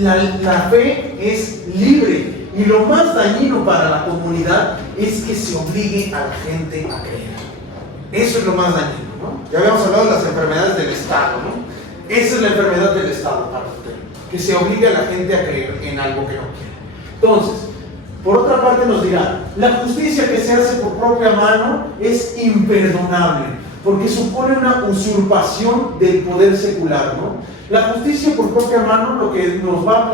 la fe es libre, y lo más dañino para la comunidad es que se obligue a la gente a creer. Eso es lo más dañino, ¿no? Ya habíamos hablado de las enfermedades del Estado, ¿no? Esa es la enfermedad del Estado para usted, que se obligue a la gente a creer en algo que no quiere. Entonces, por otra parte nos dirá, la justicia que se hace por propia mano es imperdonable, porque supone una usurpación del poder secular, ¿no? La justicia por propia mano lo que nos va a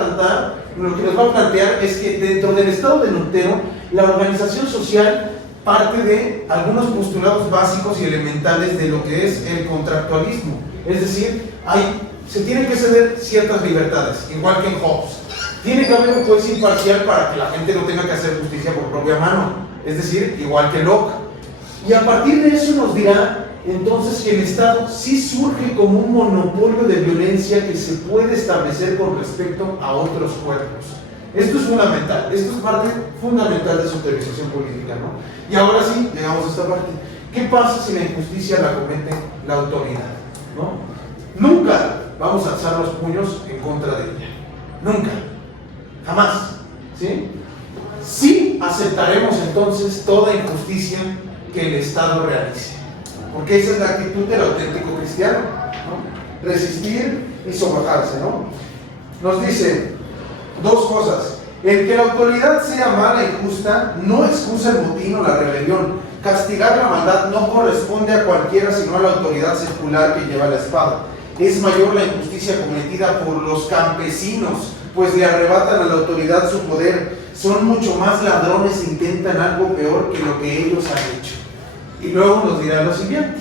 plantear es que dentro del Estado de Lutero, la organización social parte de algunos postulados básicos y elementales de lo que es el contractualismo. Es decir, se tienen que ceder ciertas libertades, igual que en Hobbes. Tiene que haber un juez imparcial para que la gente no tenga que hacer justicia por propia mano, es decir, igual que Locke. Y a partir de eso nos dirá entonces que el Estado sí surge como un monopolio de violencia que se puede establecer con respecto a otros cuerpos. Esto es fundamental, esto es parte fundamental de su autorización política, ¿no? Y ahora sí, llegamos a esta parte. ¿Qué pasa si la injusticia la comete la autoridad? ¿No? Nunca vamos a alzar los puños en contra de ella. Nunca. Jamás. ¿Sí? Sí aceptaremos entonces toda injusticia que el Estado realice. Porque esa es la actitud del auténtico cristiano, ¿no? Resistir y sobajarse, ¿no? Nos dice dos cosas. El que la autoridad sea mala y justa no excusa el motín o la rebelión. Castigar la maldad no corresponde a cualquiera sino a la autoridad secular que lleva la espada. Es mayor la injusticia cometida por los campesinos, pues le arrebatan a la autoridad su poder. Son mucho más ladrones e intentan algo peor que lo que ellos han hecho. Y luego nos dirá lo siguiente,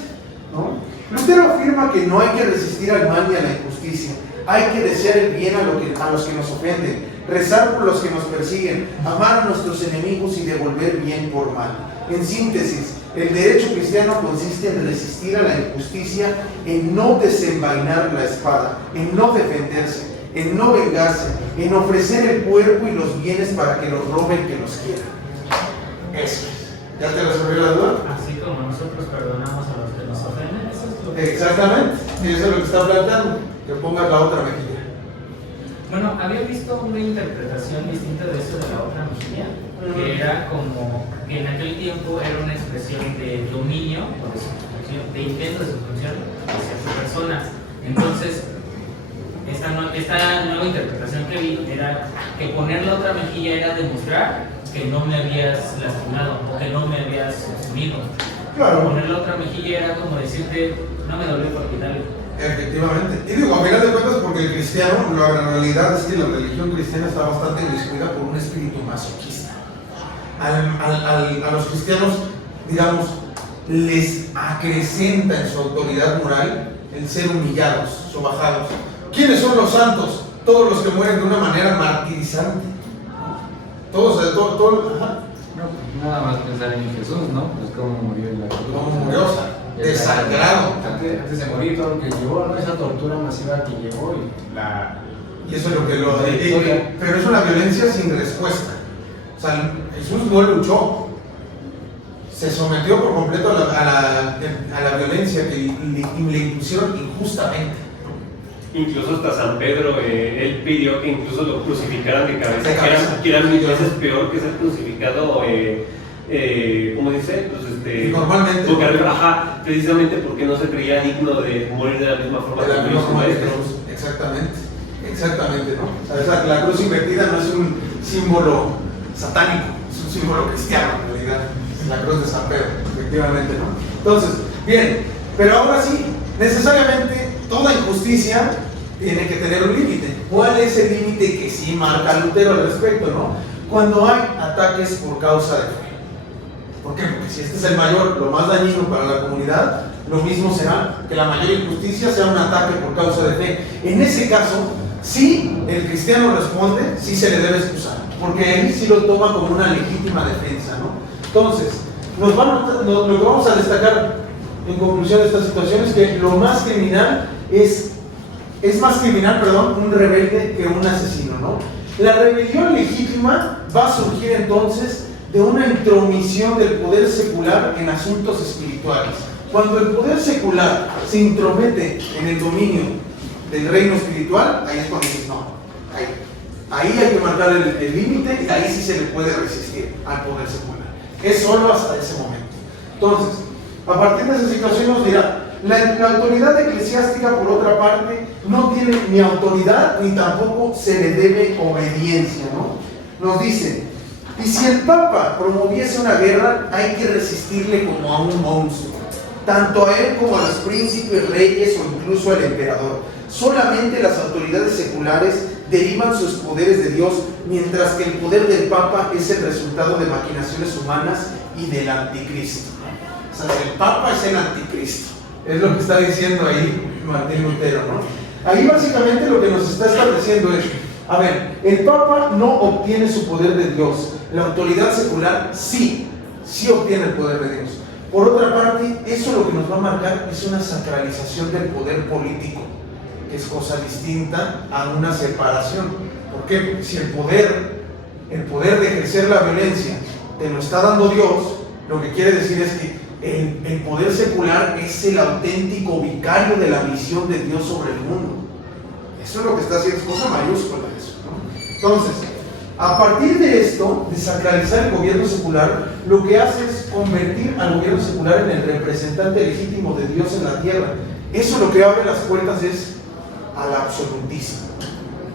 ¿no? Lutero afirma que no hay que resistir al mal ni a la injusticia. Hay que desear el bien a los que nos ofenden, rezar por los que nos persiguen, amar a nuestros enemigos y devolver bien por mal. En síntesis, el derecho cristiano consiste en resistir a la injusticia, en no desenvainar la espada, en no defenderse, en no vengarse, en ofrecer el cuerpo y los bienes para que los roben que los quieran. Eso es. ¿Ya te resolvió la duda? Así como nosotros perdonamos a los que nos ofenden, eso es lo que... Exactamente. Y eso es lo que está planteando. Que pongas la otra mejilla. Bueno, había visto una interpretación distinta de eso de la otra mejilla, que era como que en aquel tiempo era una expresión de dominio o de sujeción, de intento de sujeción hacia su persona. Entonces, esta nueva interpretación que vi era que poner la otra mejilla era demostrar que no me habías lastimado o que no me habías oprimido. Claro. Poner la otra mejilla era como decirte, no me dolió por quitarle. Efectivamente. Y digo, a final de cuentas, porque el cristiano, la realidad es que la religión cristiana está bastante inmiscuida por un espíritu masoquista. A los cristianos, digamos, les acrecenta en su autoridad moral el ser humillados, sobajados. ¿Quiénes son los santos? Todos los que mueren de una manera martirizante. Todos, ajá. No, nada más pensar en Jesús, ¿no? Pues cómo murió en la cruz. Cómo murió, o sea, desangrado. Antes de morir, todo lo que llevó, ¿no? Esa tortura masiva que llevó Y eso es lo que pero es una violencia sin respuesta. O sea, Jesús no luchó. Se sometió por completo a la violencia que le impusieron injustamente. Incluso hasta San Pedro, él pidió que incluso lo crucificaran de cabeza, que era mil veces peor que ser crucificado, ¿cómo dice? Pues normalmente. Porque, ajá, precisamente porque no se creía digno de morir de la misma forma De la que misma su forma que maestro. Jesús. Exactamente, ¿no? O sea, la cruz invertida no es un símbolo satánico, es un símbolo cristiano en realidad. Es la cruz de San Pedro, efectivamente, ¿no? Entonces, bien, pero ahora sí, necesariamente toda injusticia tiene que tener un límite. ¿Cuál es el límite que sí marca Lutero al respecto, no? Cuando hay ataques por causa de fe. ¿Por qué? Porque si este es el mayor, lo más dañino para la comunidad, lo mismo será que la mayor injusticia sea un ataque por causa de fe. En ese caso, si el cristiano responde, sí se le debe excusar, porque él sí lo toma como una legítima defensa, ¿no? Entonces, lo que vamos a destacar en conclusión de esta situación es que lo más criminal es más criminal, un rebelde que un asesino, ¿no? La rebelión legítima va a surgir entonces de una intromisión del poder secular en asuntos espirituales. Cuando el poder secular se intromete en el dominio del reino espiritual, ahí es cuando dices, no, ahí hay que marcar el límite y ahí sí se le puede resistir al poder secular. Es solo hasta ese momento. Entonces, a partir de esa situación nos dirá, la autoridad eclesiástica, por otra parte, no tiene ni autoridad ni tampoco se le debe obediencia, ¿no? Nos dice, y si el Papa promoviese una guerra, hay que resistirle como a un monstruo, tanto a él como a los príncipes, reyes o incluso al emperador. Solamente las autoridades seculares derivan sus poderes de Dios, mientras que el poder del Papa es el resultado de maquinaciones humanas y del anticristo. O sea, el Papa es el anticristo. Es lo que está diciendo ahí Martín Lutero, ¿no? Ahí básicamente lo que nos está estableciendo es, a ver, el Papa no obtiene su poder de Dios. La autoridad secular sí obtiene el poder de Dios. Por otra parte, eso lo que nos va a marcar es una sacralización del poder político, que es cosa distinta a una separación. ¿Por qué? Porque si el poder el poder de ejercer la violencia te lo está dando Dios, lo que quiere decir es que el poder secular es el auténtico vicario de la misión de Dios sobre el mundo. Eso es lo que está haciendo, es cosa mayúscula eso, ¿no? Entonces, a partir de esto, de sacralizar el gobierno secular, lo que hace es convertir al gobierno secular en el representante legítimo de Dios en la tierra. Eso lo que abre las puertas es al absolutismo.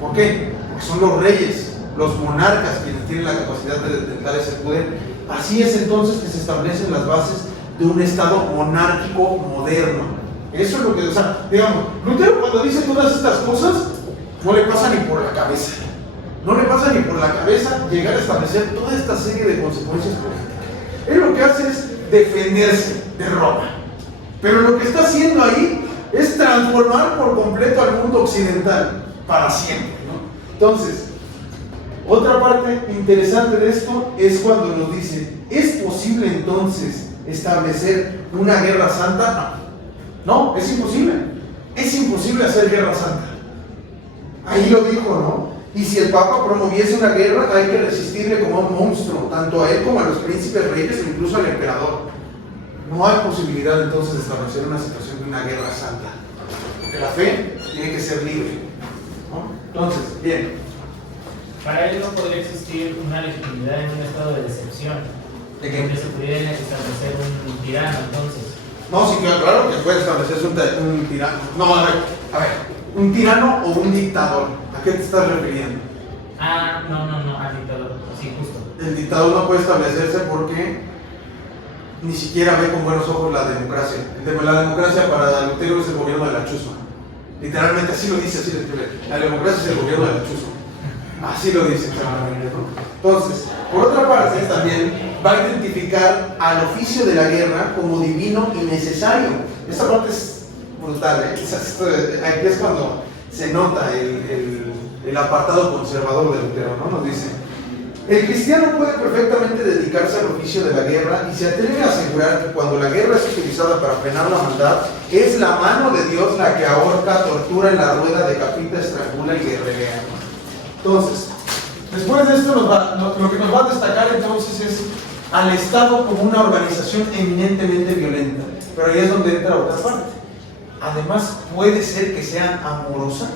¿Por qué? Porque son los reyes, los monarcas quienes tienen la capacidad de dar ese poder. Así es entonces que se establecen las bases de un Estado monárquico moderno. Eso es lo que, o sea, digamos, Lutero cuando dice todas estas cosas, no le pasa ni por la cabeza. No le pasa ni por la cabeza llegar a establecer toda esta serie de consecuencias políticas. Él lo que hace es defenderse de Roma. Pero lo que está haciendo ahí es transformar por completo al mundo occidental para siempre, ¿no? Entonces, otra parte interesante de esto es cuando nos dice, ¿es posible entonces establecer una guerra santa? No, es imposible. Es imposible hacer guerra santa. Ahí lo dijo, ¿no? Y si el Papa promoviese una guerra, hay que resistirle como a un monstruo, tanto a él como a los príncipes reyes o incluso al emperador. No hay posibilidad entonces de establecer una situación de una guerra santa. Porque la fe tiene que ser libre, ¿no? Entonces, bien. Para él no podría existir una legitimidad en un estado de decepción. ¿De qué? Que se pudiera establecer un tirano, entonces. No, sí, claro que puede establecerse un tirano. No, a ver, ¿un tirano o un dictador? ¿A qué te estás refiriendo? No, al dictador, sí, justo. El dictador no puede establecerse porque ni siquiera ve con buenos ojos la democracia. La democracia para Lutero es el gobierno de la chusma. Literalmente así lo dice, así lo escribe. La democracia es el gobierno de la chusma. Así lo dice exactamente, ¿no? Entonces, por otra parte, también va a identificar al oficio de la guerra como divino y necesario. Esta parte es brutal, ¿eh? Aquí es cuando se nota el apartado conservador de Lutero, ¿no? Nos dice, el cristiano puede perfectamente dedicarse al oficio de la guerra y se atreve a asegurar que cuando la guerra es utilizada para frenar la maldad, es la mano de Dios la que ahorca, tortura en la rueda, decapita, estrangula y guerrea, ¿no? Entonces, después de esto lo que nos va a destacar entonces es al Estado como una organización eminentemente violenta. Pero ahí es donde entra otra parte. Además, puede ser que sea amorosa.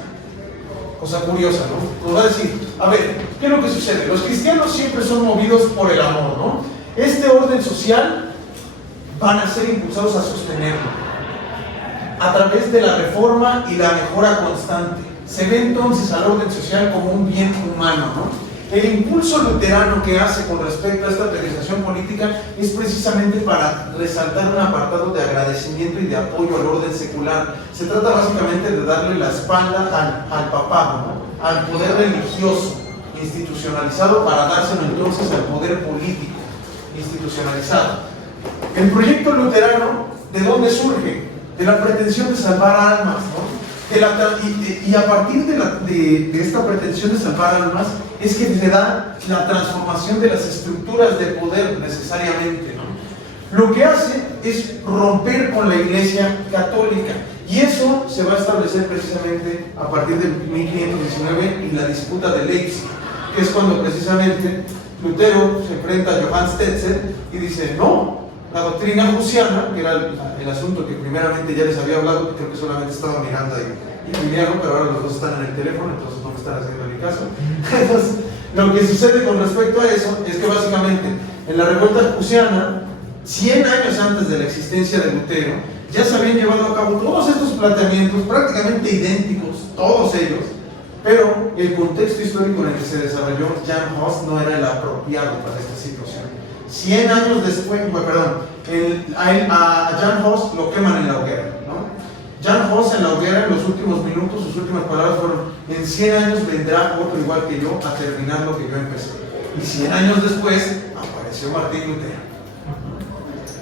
Cosa curiosa, ¿no? Nos va a decir, a ver, ¿qué es lo que sucede? Los cristianos siempre son movidos por el amor, ¿no? Este orden social van a ser impulsados a sostenerlo a través de la reforma y la mejora constante. Se ve entonces al orden social como un bien humano, ¿no? El impulso luterano que hace con respecto a esta organización política es precisamente para resaltar un apartado de agradecimiento y de apoyo al orden secular. Se trata básicamente de darle la espalda al papado, ¿no? Al poder religioso institucionalizado para dárselo entonces al poder político institucionalizado. El proyecto luterano, ¿de dónde surge? De la pretensión de salvar almas, ¿no? Y a partir de esta pretensión de salvar almas es que se da la transformación de las estructuras de poder necesariamente, ¿no? Lo que hace es romper con la Iglesia católica y eso se va a establecer precisamente a partir de 1519 y la disputa de Leipzig, que es cuando precisamente Lutero se enfrenta a Johann Stetzer y dice, no, la doctrina husiana, que era el asunto que primeramente ya les había hablado, que creo que solamente estaba mirando y Emiliano, pero ahora los dos están en el teléfono, entonces no me están haciendo ni caso. Entonces, lo que sucede con respecto a eso es que básicamente en la revuelta husiana, 100 años antes de la existencia de Lutero, ya se habían llevado a cabo todos estos planteamientos prácticamente idénticos, todos ellos, pero el contexto histórico en el que se desarrolló Jan Hus no era el apropiado para esta situación. 100 años después, a Jan Hus lo queman en la hoguera, ¿no? Jan Hus en la hoguera, en los últimos minutos, sus últimas palabras fueron: en 100 años vendrá otro igual que yo a terminar lo que yo empecé. Y 100 años después apareció Martín Lutero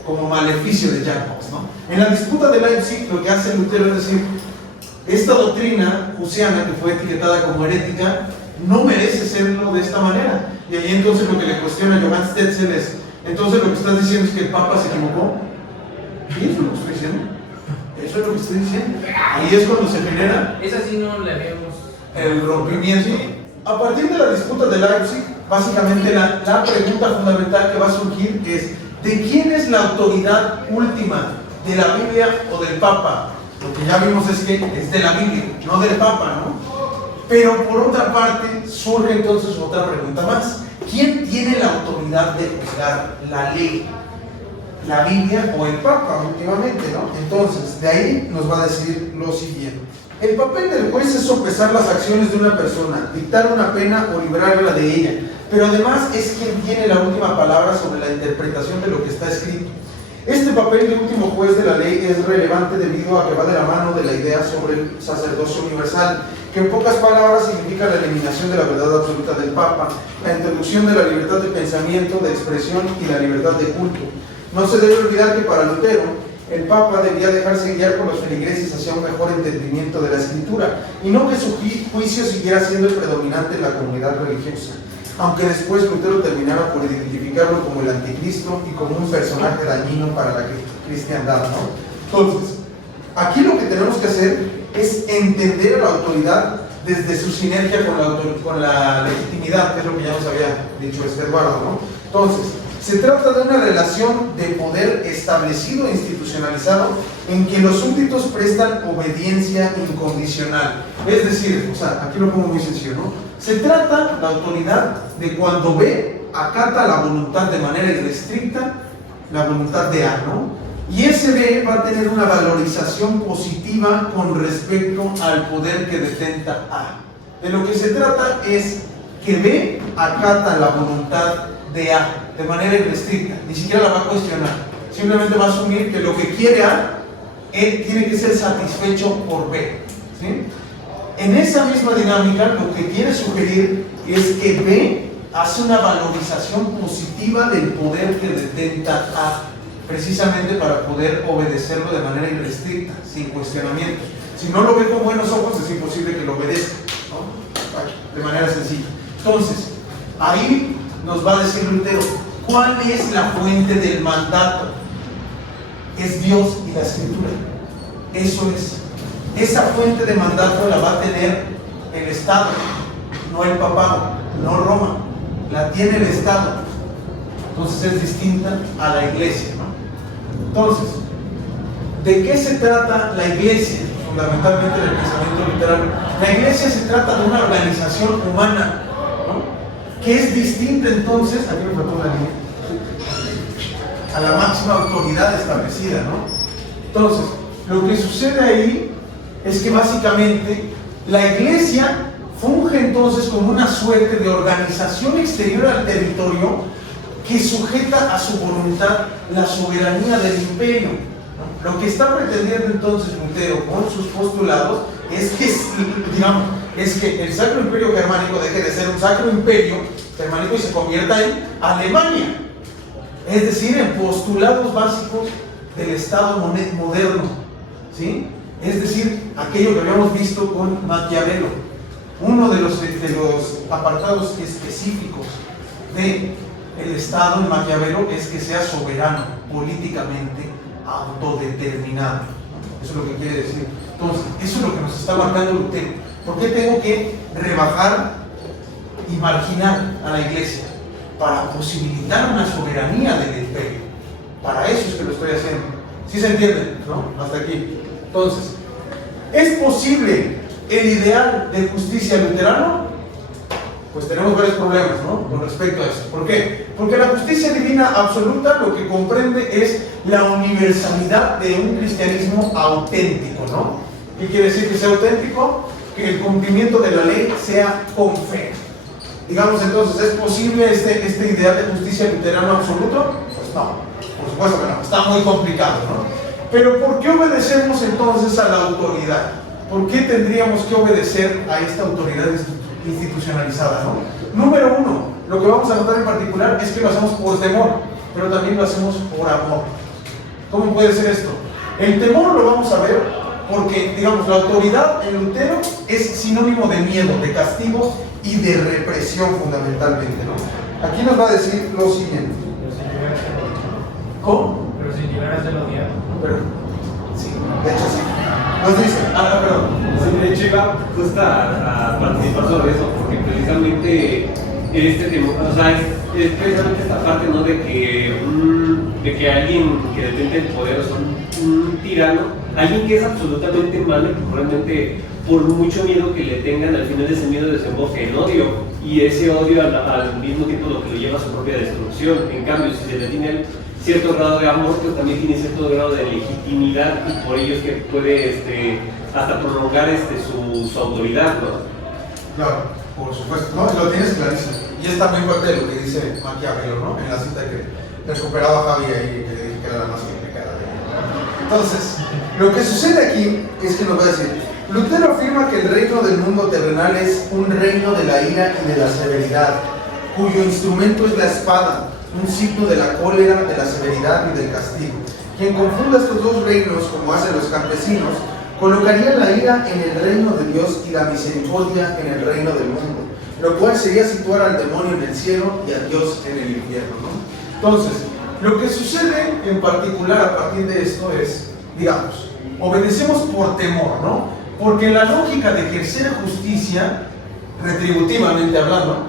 como maleficio de Jan Hus, ¿no? En la disputa de Leipzig, lo que hace Lutero es decir, esta doctrina husiana, que fue etiquetada como herética, no merece serlo de esta manera. Y ahí entonces lo que le cuestiona a Johann Stetzel es: entonces lo que estás diciendo es que el Papa se equivocó. ¿Y eso es lo que estoy diciendo? Eso es lo que estoy diciendo. Ahí es cuando se genera Esa sí no la habíamos... el rompimiento. A partir de la disputa de Leipzig, Básicamente la pregunta fundamental que va a surgir es: ¿de quién es la autoridad última? ¿De la Biblia o del Papa? Lo que ya vimos es que es de la Biblia, no del Papa, ¿no? Pero por otra parte surge entonces otra pregunta más: ¿quién tiene la autoridad de juzgar la ley? ¿La Biblia o el Papa últimamente, no? Entonces, de ahí nos va a decir lo siguiente: el papel del juez es sopesar las acciones de una persona, dictar una pena o librarla de ella, pero además es quien tiene la última palabra sobre la interpretación de lo que está escrito. Este papel de último juez de la ley es relevante debido a que va de la mano de la idea sobre el sacerdocio universal, que en pocas palabras significa la eliminación de la verdad absoluta del Papa, la introducción de la libertad de pensamiento, de expresión y la libertad de culto. No se debe olvidar que para Lutero, el Papa debía dejarse guiar por los feligreses hacia un mejor entendimiento de la Escritura, y no que su juicio siguiera siendo el predominante en la comunidad religiosa, aunque después Lutero terminara por identificarlo como el anticristo y como un personaje dañino para la cristiandad, ¿no? Entonces, aquí lo que tenemos que hacer es entender a la autoridad desde su sinergia con la legitimidad, que es lo que ya nos había dicho Eduardo, ¿no? Entonces, se trata de una relación de poder establecido e institucionalizado en que los súbditos prestan obediencia incondicional. Es decir, o sea, aquí lo pongo muy sencillo, ¿no? Se trata la autoridad de cuando ve, acata la voluntad de manera irrestricta, la voluntad de A, ¿no? Y ese B va a tener una valorización positiva con respecto al poder que detenta A. De lo que se trata es que B acata la voluntad de A de manera irrestricta, ni siquiera la va a cuestionar, simplemente va a asumir que lo que quiere A, él tiene que ser satisfecho por B, ¿sí? En esa misma dinámica, lo que quiere sugerir es que B hace una valorización positiva del poder que detenta A, precisamente para poder obedecerlo de manera irrestricta, sin cuestionamientos. Si no lo ve con buenos ojos, es imposible que lo obedezca, ¿no? De manera sencilla. Entonces, ahí nos va a decir Lutero, ¿cuál es la fuente del mandato? Es Dios y la Escritura. Eso es. Esa fuente de mandato la va a tener el Estado, no el papado, no Roma. La tiene el Estado. Entonces es distinta a la Iglesia, ¿no? Entonces, ¿de qué se trata la Iglesia? Fundamentalmente del pensamiento luterano. La Iglesia se trata de una organización humana, ¿no? Que es distinta entonces, aquí me faltó una línea, a la máxima autoridad establecida, ¿no? Entonces, lo que sucede ahí es que básicamente la Iglesia funge entonces como una suerte de organización exterior al territorio que sujeta a su voluntad la soberanía del imperio, ¿no? Lo que está pretendiendo entonces Lutero con sus postulados es que, digamos, es que el Sacro Imperio Germánico deje de ser un Sacro Imperio Germánico y se convierta en Alemania, es decir, en postulados básicos del Estado moderno, ¿sí? Es decir, aquello que habíamos visto con Maquiavelo. Uno de los apartados específicos del Estado en Maquiavelo es que sea soberano, políticamente autodeterminado. Eso es lo que quiere decir. Entonces, eso es lo que nos está marcando Lutero. ¿Por qué tengo que rebajar y marginar a la Iglesia? Para posibilitar una soberanía del imperio. Para eso es que lo estoy haciendo. ¿Sí se entiende? ¿No? Hasta aquí. Entonces, ¿es posible el ideal de justicia luterano? Pues tenemos varios problemas, ¿no? Con respecto a eso. ¿Por qué? Porque la justicia divina absoluta lo que comprende es la universalidad de un cristianismo auténtico, ¿no? ¿Qué quiere decir que sea auténtico? Que el cumplimiento de la ley sea con fe. Digamos entonces, ¿es posible este ideal de justicia luterano absoluto? Pues no, por supuesto que no, está muy complicado, ¿no? Pero ¿por qué obedecemos entonces a la autoridad? ¿Por qué tendríamos que obedecer a esta autoridad institucionalizada, ¿no? Número uno, lo que vamos a notar en particular es que lo hacemos por temor, pero también lo hacemos por amor. ¿Cómo puede ser esto? El temor lo vamos a ver porque, digamos, la autoridad en Lutero es sinónimo de miedo, de castigo y de represión fundamentalmente, ¿no? Aquí nos va a decir lo siguiente. ¿Cómo? Pero si liberas del odio. Pero, sí, de hecho sí. Nos dice, perdón. Sí, de hecho iba justo a participar sobre eso, porque precisamente este tema, o sea, es precisamente esta parte, ¿no? De que alguien que detente el poder, o sea, un tirano, alguien que es absolutamente malo, que probablemente por mucho miedo que le tengan, al final ese miedo desemboca en odio, y ese odio al mismo tiempo lo que lo lleva a su propia destrucción. En cambio, si se le tiene cierto grado de amor, pues también tiene cierto grado de legitimidad, y por ello es que puede hasta prolongar su autoridad, ¿no? Claro, por supuesto, no, lo tienes clarísimo. Y es también parte de lo que dice Maquiavelo, ¿no? En la cita que recuperaba Javi ahí, que dije que era la más complicada. Entonces, lo que sucede aquí es que nos va a decir, Lutero afirma que el reino del mundo terrenal es un reino de la ira y de la severidad, cuyo instrumento es la espada, un signo de la cólera, de la severidad y del castigo. Quien confunda estos dos reinos, como hacen los campesinos, colocaría la ira en el reino de Dios y la misericordia en el reino del mundo, lo cual sería situar al demonio en el cielo y a Dios en el infierno, ¿no? Entonces, lo que sucede en particular a partir de esto es, digamos, obedecemos por temor, ¿no? Porque la lógica de ejercer justicia, retributivamente hablando,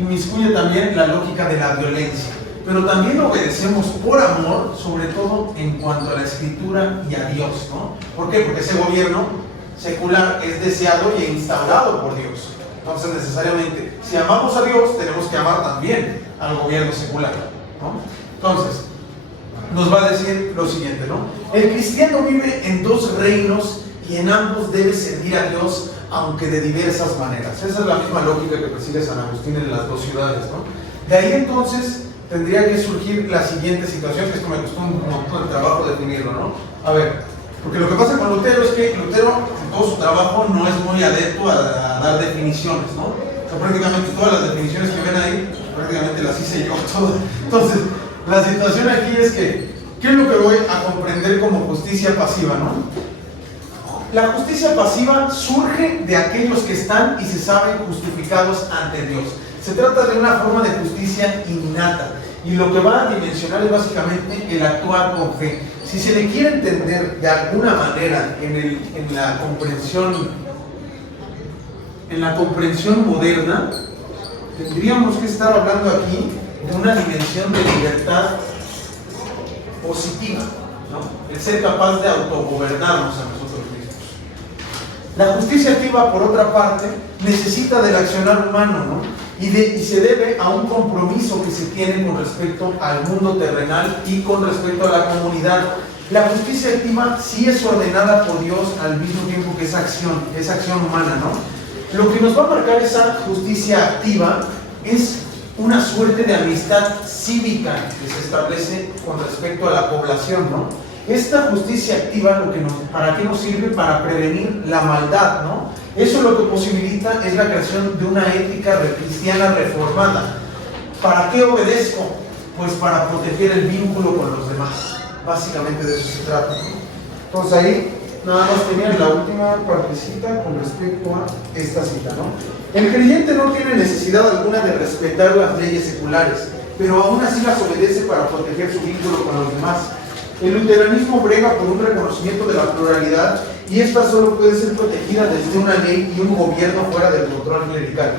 inmiscuye también la lógica de la violencia. Pero también obedecemos por amor, sobre todo en cuanto a la Escritura y a Dios, ¿no? ¿Por qué? Porque ese gobierno secular es deseado e instaurado por Dios. Entonces, necesariamente, si amamos a Dios, tenemos que amar también al gobierno secular, ¿no? Entonces, nos va a decir lo siguiente, ¿no? El cristiano vive en dos reinos y en ambos debe servir a Dios, aunque de diversas maneras. Esa es la misma lógica que persigue San Agustín en las dos ciudades, ¿no? De ahí entonces tendría que surgir la siguiente situación, que esto me costó un montón de trabajo definirlo, ¿no? A ver, porque lo que pasa con Lutero es que Lutero, en todo su trabajo, no es muy adepto a dar definiciones, ¿no? O sea, prácticamente todas las definiciones que ven ahí, prácticamente las hice yo todas. Entonces, la situación aquí es que, ¿qué es lo que voy a comprender como justicia pasiva, no? La justicia pasiva surge de aquellos que están y se saben justificados ante Dios. Se trata de una forma de justicia innata, y lo que va a dimensionar es básicamente el actuar con fe. Si se le quiere entender de alguna manera en la comprensión moderna, tendríamos que estar hablando aquí de una dimensión de libertad positiva, ¿no? El ser capaz de autogobernarnos a nosotros mismos. La justicia activa, por otra parte, necesita del accionar humano, ¿no? Y se debe a un compromiso que se tiene con respecto al mundo terrenal y con respecto a la comunidad. La justicia activa sí es ordenada por Dios al mismo tiempo que esa acción humana, ¿no? Lo que nos va a marcar esa justicia activa es una suerte de amistad cívica que se establece con respecto a la población, ¿no? Esta justicia activa, ¿para qué nos sirve? Para prevenir la maldad, ¿no? Eso lo que posibilita es la creación de una ética cristiana reformada. ¿Para qué obedezco? Pues para proteger el vínculo con los demás. Básicamente de eso se trata, ¿no? Entonces ahí nada más tenía la última partecita con respecto a esta cita, ¿no? El creyente no tiene necesidad alguna de respetar las leyes seculares, pero aún así las obedece para proteger su vínculo con los demás. El luteranismo brega por un reconocimiento de la pluralidad, y esta solo puede ser protegida desde una ley y un gobierno fuera del control clerical.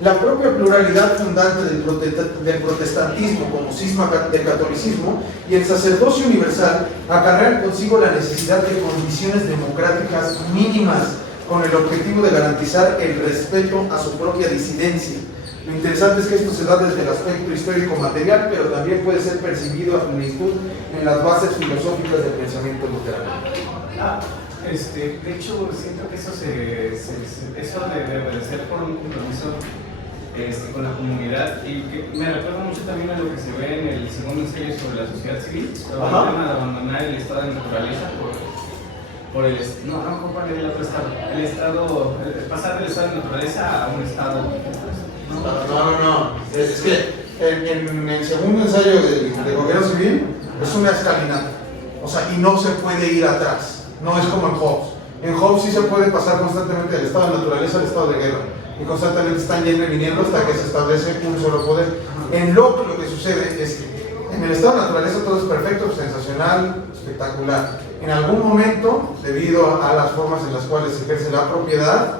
La propia pluralidad fundante del protestantismo como cisma del catolicismo y el sacerdocio universal acarrean consigo la necesidad de condiciones democráticas mínimas con el objetivo de garantizar el respeto a su propia disidencia. Lo interesante es que esto se da desde el aspecto histórico material, pero también puede ser percibido a plenitud en las bases filosóficas del pensamiento luterano. De hecho, siento que eso de obedecer por un compromiso con la comunidad, y que me recuerda mucho también a lo que se ve en el segundo ensayo sobre la sociedad civil, sobre el tema de abandonar el estado de naturaleza por el pasar del estado de naturaleza a un estado. No. Es que en el segundo ensayo de gobierno civil es una escalinata. O sea, y no se puede ir atrás. No es como en Hobbes. En Hobbes sí se puede pasar constantemente del estado de naturaleza al estado de guerra. Y constantemente están yendo y viniendo hasta que se establece un solo poder. En Locke lo que sucede es que en el estado de naturaleza todo es perfecto, sensacional, espectacular. En algún momento, debido a las formas en las cuales se ejerce la propiedad,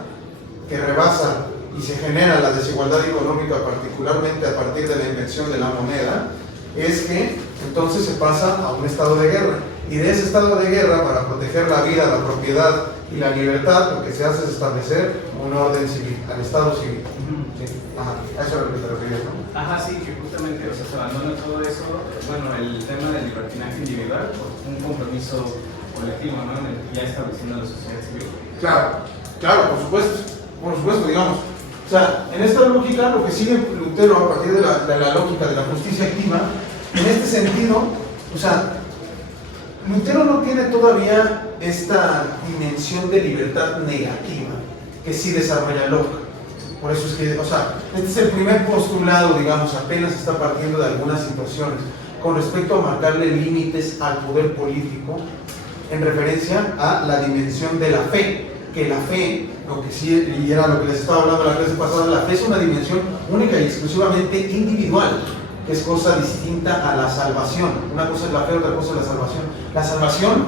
que rebasa y se genera la desigualdad económica particularmente a partir de la invención de la moneda, es que entonces se pasa a un estado de guerra. Y de ese estado de guerra, para proteger la vida, la propiedad y la libertad, lo que se hace es establecer un orden civil, al estado civil. ¿Sí? Ajá, a eso es a lo que te referías, ¿no? Ajá, sí, que justamente, o sea, se abandona todo eso, bueno, el tema del libertinaje individual por un compromiso colectivo, ¿no? En el que ya estableciendo la sociedad civil. Claro, por supuesto, digamos. O sea, en esta lógica, lo que sigue Lutero a partir de la lógica de la justicia activa, en este sentido, o sea, Lutero no tiene todavía esta dimensión de libertad negativa que sí desarrolla Locke. Por eso es que, o sea, este es el primer postulado, digamos, apenas está partiendo de algunas situaciones con respecto a marcarle límites al poder político en referencia a la dimensión de la fe. Que la fe, lo que sí, y era lo que les estaba hablando la clase pasada, la fe es una dimensión única y exclusivamente individual, que es cosa distinta a la salvación. Una cosa es la fe, otra cosa es la salvación. La salvación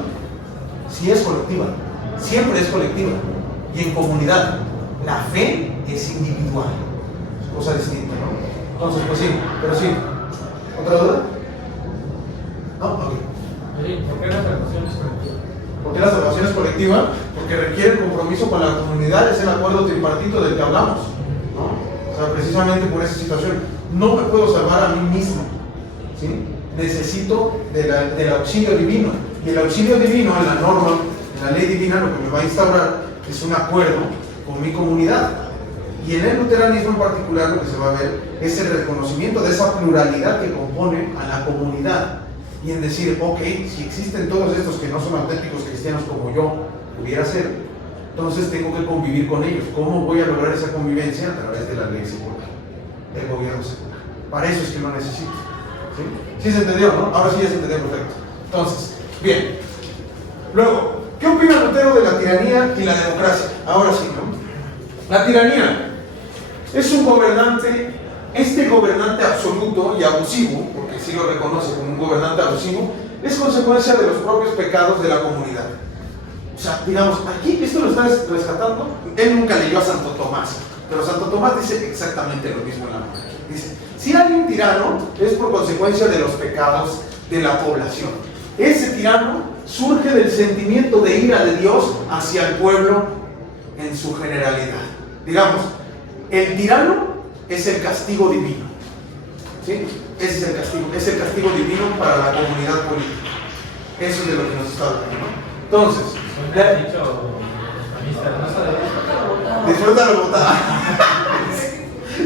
sí es colectiva, siempre es colectiva y en comunidad. La fe es individual, es cosa distinta, ¿no? Entonces, pues sí, pero sí. ¿Otra duda? No, ok. ¿Por qué la salvación es colectiva? ¿Por qué la salvación es colectiva? Porque requiere compromiso con la comunidad, es el acuerdo tripartito del que hablamos, ¿no? O sea, precisamente por esa situación. No me puedo salvar a mí mismo, ¿sí? Necesito del auxilio divino. Y el auxilio divino, en la norma, en la ley divina, lo que me va a instaurar es un acuerdo con mi comunidad. Y en el luteranismo en particular, lo que se va a ver es el reconocimiento de esa pluralidad que compone a la comunidad. Y en decir, ok, si existen todos estos que no son auténticos cristianos como yo pudiera ser, entonces tengo que convivir con ellos. ¿Cómo voy a lograr esa convivencia? A través de la ley secular, del gobierno secular. Para eso es que lo necesito. ¿Sí? ¿Sí se entendió, no? Ahora sí ya se entendió perfecto. Entonces, bien. Luego, ¿qué opina Lutero de la tiranía y la democracia? Ahora sí, ¿no? La tiranía es un gobernante, este gobernante absoluto y abusivo, porque sí lo reconoce como un gobernante abusivo, es consecuencia de los propios pecados de la comunidad. O sea, digamos, aquí esto lo está rescatando. Él nunca leyó a Santo Tomás, pero Santo Tomás dice exactamente lo mismo en la monarquía. Dice, si hay un tirano, es por consecuencia de los pecados de la población. Ese tirano surge del sentimiento de ira de Dios hacia el pueblo en su generalidad. Digamos, el tirano es el castigo divino. ¿Sí? Ese es el castigo divino para la comunidad política. Eso es de lo que nos está hablando, ¿no? Entonces, disfrútalo votar.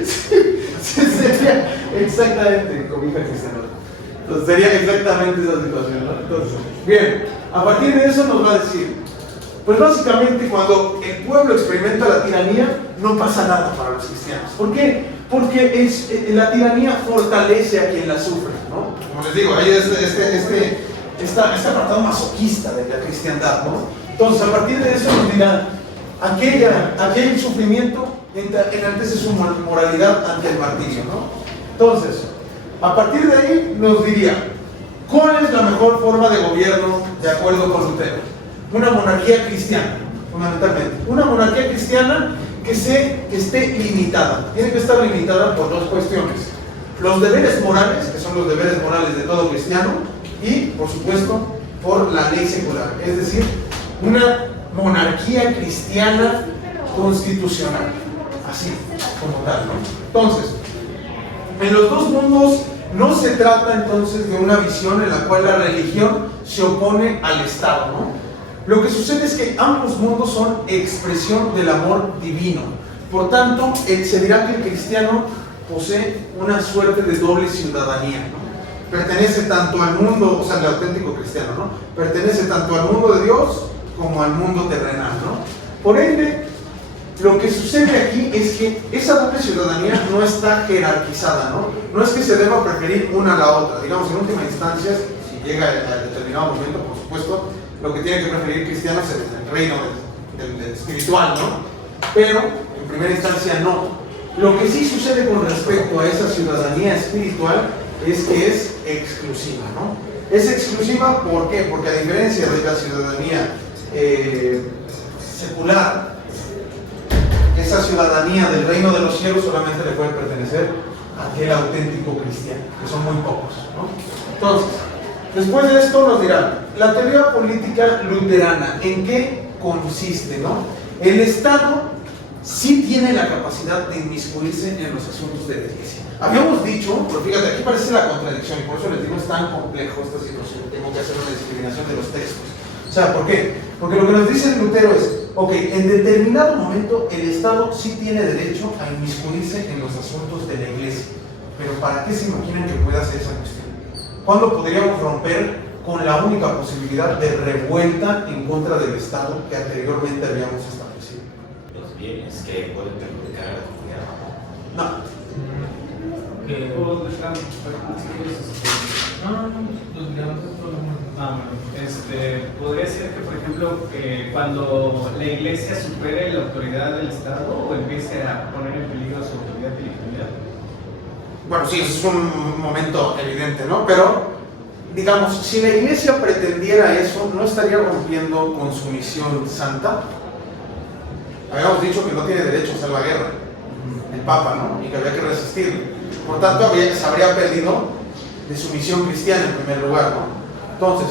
Sí, sería exactamente cobija cristiana. Entonces sería exactamente esa situación, ¿no? Entonces, bien, a partir de eso nos va a decir, pues básicamente cuando el pueblo experimenta la tiranía, no pasa nada para los cristianos. ¿Por qué? Porque la tiranía fortalece a quien la sufre, ¿no? Como les digo, ahí es este apartado masoquista de la cristiandad, ¿no? Entonces, a partir de eso nos dirá, aquel sufrimiento enaltece su moralidad ante el martirio, ¿no? Entonces, a partir de ahí nos diría, ¿cuál es la mejor forma de gobierno de acuerdo con Lutero? Una monarquía cristiana, fundamentalmente. Una monarquía cristiana que esté limitada. Tiene que estar limitada por dos cuestiones. Los deberes morales, que son los deberes morales de todo cristiano, y, por supuesto, por la ley secular. Es decir, una monarquía cristiana constitucional. Así, como tal, ¿no? Entonces, en los dos mundos no se trata entonces de una visión en la cual la religión se opone al Estado, ¿no? Lo que sucede es que ambos mundos son expresión del amor divino. Por tanto, se dirá que el cristiano posee una suerte de doble ciudadanía, ¿no? Pertenece tanto al mundo, o sea, el auténtico cristiano, ¿no? Pertenece tanto al mundo de Dios como al mundo terrenal, ¿no? Por ende, lo que sucede aquí es que esa doble ciudadanía no está jerarquizada, ¿no? No es que se deba preferir una a la otra. Digamos, en última instancia, si llega a determinado momento, por supuesto, lo que tiene que preferir cristianos es el reino del espiritual, ¿no? Pero, en primera instancia, no. Lo que sí sucede con respecto a esa ciudadanía espiritual es que es exclusiva, ¿no? Es exclusiva, ¿por qué? Porque a diferencia de la ciudadanía secular, que es esa ciudadanía del reino de los cielos solamente le puede pertenecer a aquel auténtico cristiano, que son muy pocos, ¿no? Entonces, después de esto nos dirán, la teoría política luterana, ¿en qué consiste, no? El Estado sí tiene la capacidad de inmiscuirse en los asuntos de la Iglesia. Habíamos dicho, pero fíjate, aquí parece la contradicción, y por eso les digo, es tan complejo esta situación, tengo que hacer una discriminación de los textos. O sea, ¿por qué? Porque lo que nos dice Lutero es, ok, en determinado momento el Estado sí tiene derecho a inmiscuirse en los asuntos de la Iglesia, pero ¿para qué se imaginan que pueda hacer esa cuestión? ¿Cuándo podríamos romper con la única posibilidad de revuelta en contra del Estado que anteriormente habíamos establecido? Los bienes que pueden perjudicar a la comunidad. No. Podría ser que, por ejemplo, cuando la Iglesia supere la autoridad del Estado o empiece a poner en peligro su autoridad territorial. Bueno, sí, eso es un momento evidente, ¿no? Pero, digamos, si la Iglesia pretendiera eso, ¿no estaría rompiendo con su misión santa? Habíamos dicho que no tiene derecho a hacer la guerra, el Papa, ¿no? Y que había que resistirlo. Por tanto, se habría perdido de su misión cristiana en primer lugar, ¿no? Entonces,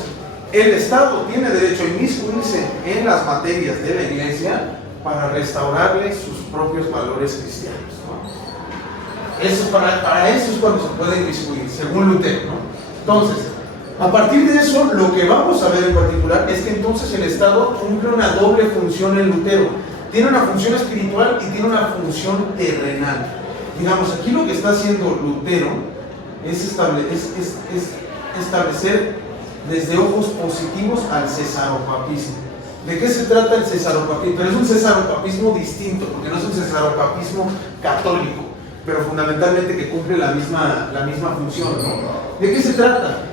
el Estado tiene derecho a inmiscuirse en las materias de la Iglesia para restaurarle sus propios valores cristianos, ¿no? Eso, para eso es cuando se puede inmiscuir, según Lutero, ¿no? Entonces, a partir de eso, lo que vamos a ver en particular es que entonces el Estado cumple una doble función en Lutero. Tiene una función espiritual y tiene una función terrenal. Digamos, aquí lo que está haciendo Lutero es establecer desde ojos positivos al cesaropapismo. ¿De qué se trata el cesaropapismo? Pero es un cesaropapismo distinto, porque no es un cesaropapismo católico, pero fundamentalmente que cumple la misma función, ¿no? ¿De qué se trata?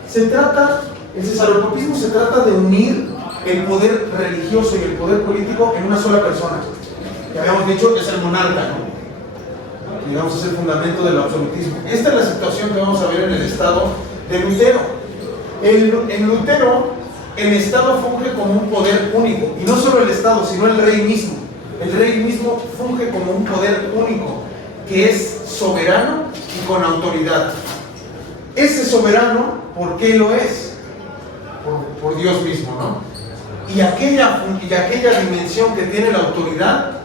El cesaropapismo se trata de unir el poder religioso y el poder político en una sola persona. Que habíamos dicho es el monarca, ¿no? Digamos, es el fundamento del absolutismo. Esta es la situación que vamos a ver en el Estado de Lutero. En Lutero, el Estado funge como un poder único, y no solo el Estado, sino el rey mismo. El rey mismo funge como un poder único, que es soberano y con autoridad. Ese soberano, ¿por qué lo es? Por Dios mismo, ¿no? Y aquella dimensión que tiene la autoridad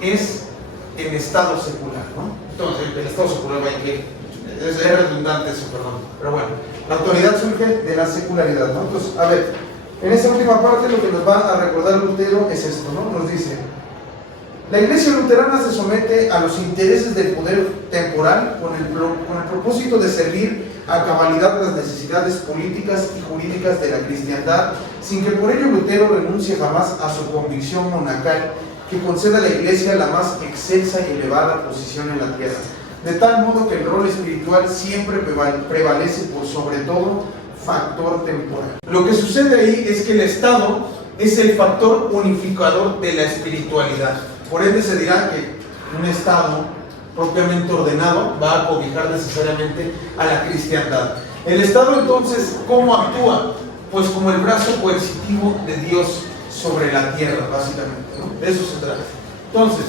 es el Estado secular, ¿no? Entonces, el Estado secular va a incluir, es redundante eso, perdón, pero bueno, la autoridad surge de la secularidad, ¿no? Entonces, a ver, en esta última parte lo que nos va a recordar Lutero es esto, ¿no? Nos dice, la Iglesia luterana se somete a los intereses del poder temporal con el propósito de servir a cabalidad las necesidades políticas y jurídicas de la cristiandad, sin que por ello Lutero renuncie jamás a su convicción monacal que conceda a la Iglesia la más excelsa y elevada posición en la tierra, de tal modo que el rol espiritual siempre prevalece por sobre todo factor temporal. Lo que sucede ahí es que el Estado es el factor unificador de la espiritualidad. Por ende se dirá que un Estado propiamente ordenado va a cobijar necesariamente a la cristiandad. El Estado entonces, ¿cómo actúa? Pues como el brazo coercitivo de Dios sobre la tierra, básicamente, ¿no? De eso se trata. Entonces,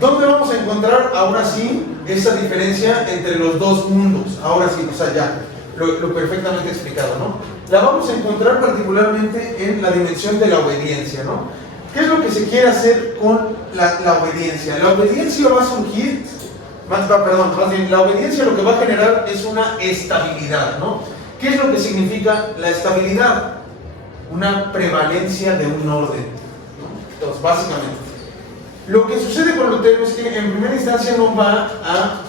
¿dónde vamos a encontrar ahora sí esa diferencia entre los dos mundos? Ahora sí, o sea, ya, lo perfectamente explicado, ¿no? La vamos a encontrar particularmente en la dimensión de la obediencia, ¿no? ¿Qué es lo que se quiere hacer con la obediencia? La obediencia va a surgir, la obediencia lo que va a generar es una estabilidad, ¿no? ¿Qué es lo que significa la estabilidad? Una prevalencia de un orden, ¿no? Entonces, básicamente, lo que sucede con Lutero es que en primera instancia no va a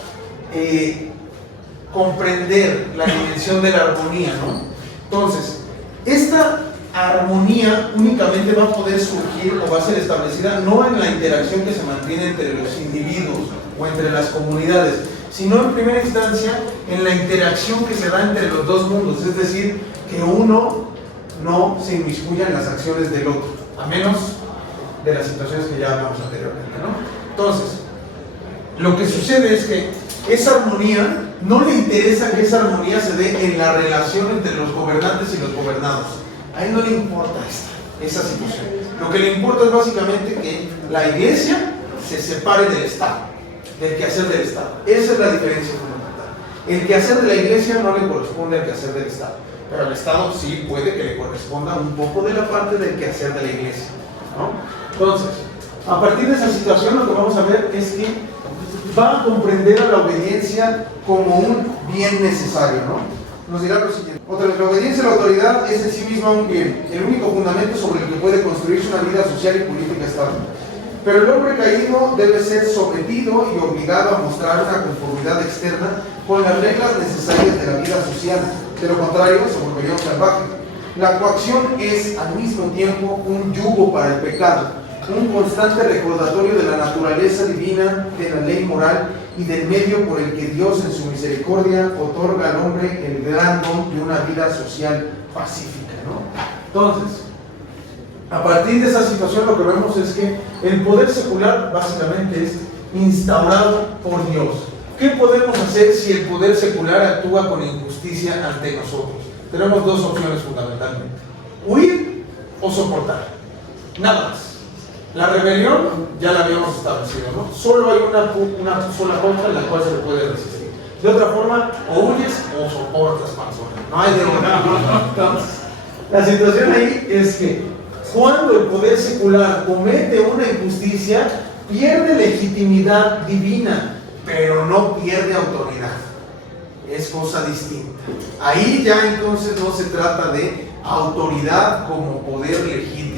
comprender la dimensión de la armonía, ¿no? Entonces, esta armonía únicamente va a poder surgir o va a ser establecida no en la interacción que se mantiene entre los individuos o entre las comunidades, sino en primera instancia en la interacción que se da entre los dos mundos, es decir, que uno no se inmiscuya en las acciones del otro, a menos de las situaciones que ya hablamos anteriormente, ¿no? Entonces, lo que sucede es que esa armonía, no le interesa que esa armonía se dé en la relación entre los gobernantes y los gobernados. A él no le importa esa situación. Lo que le importa es básicamente que la Iglesia se separe del Estado, del quehacer del Estado. Esa es la diferencia fundamental. El quehacer de la iglesia no le corresponde al quehacer del Estado, pero al Estado sí puede que le corresponda un poco de la parte del quehacer de la iglesia, ¿no? Entonces, a partir de esa situación lo que vamos a ver es que va a comprender a la obediencia como un bien necesario, ¿no? Nos dirá lo siguiente. Otra vez, la obediencia a la autoridad es en sí misma un bien, el único fundamento sobre el que puede construirse una vida social y política estable. Pero el hombre caído debe ser sometido y obligado a mostrar una conformidad externa con las reglas necesarias de la vida social. De lo contrario, se volvería un salvaje. La coacción es al mismo tiempo un yugo para el pecado, un constante recordatorio de la naturaleza divina, de la ley moral y del medio por el que Dios en su misericordia otorga al hombre el gran don de una vida social pacífica, ¿no? Entonces, a partir de esa situación lo que vemos es que el poder secular básicamente es instaurado por Dios. ¿Qué podemos hacer si el poder secular actúa con injusticia ante nosotros? Tenemos dos opciones fundamentalmente: huir o soportar. Nada más. La rebelión ya la habíamos establecido, ¿no? Solo hay una sola cosa en la cual se le puede resistir. De otra forma, o huyes o soportas, panzona. No hay de otra. Entonces, la situación ahí es que cuando el poder secular comete una injusticia, pierde legitimidad divina, pero no pierde autoridad. Es cosa distinta. Ahí ya entonces no se trata de autoridad como poder legítimo.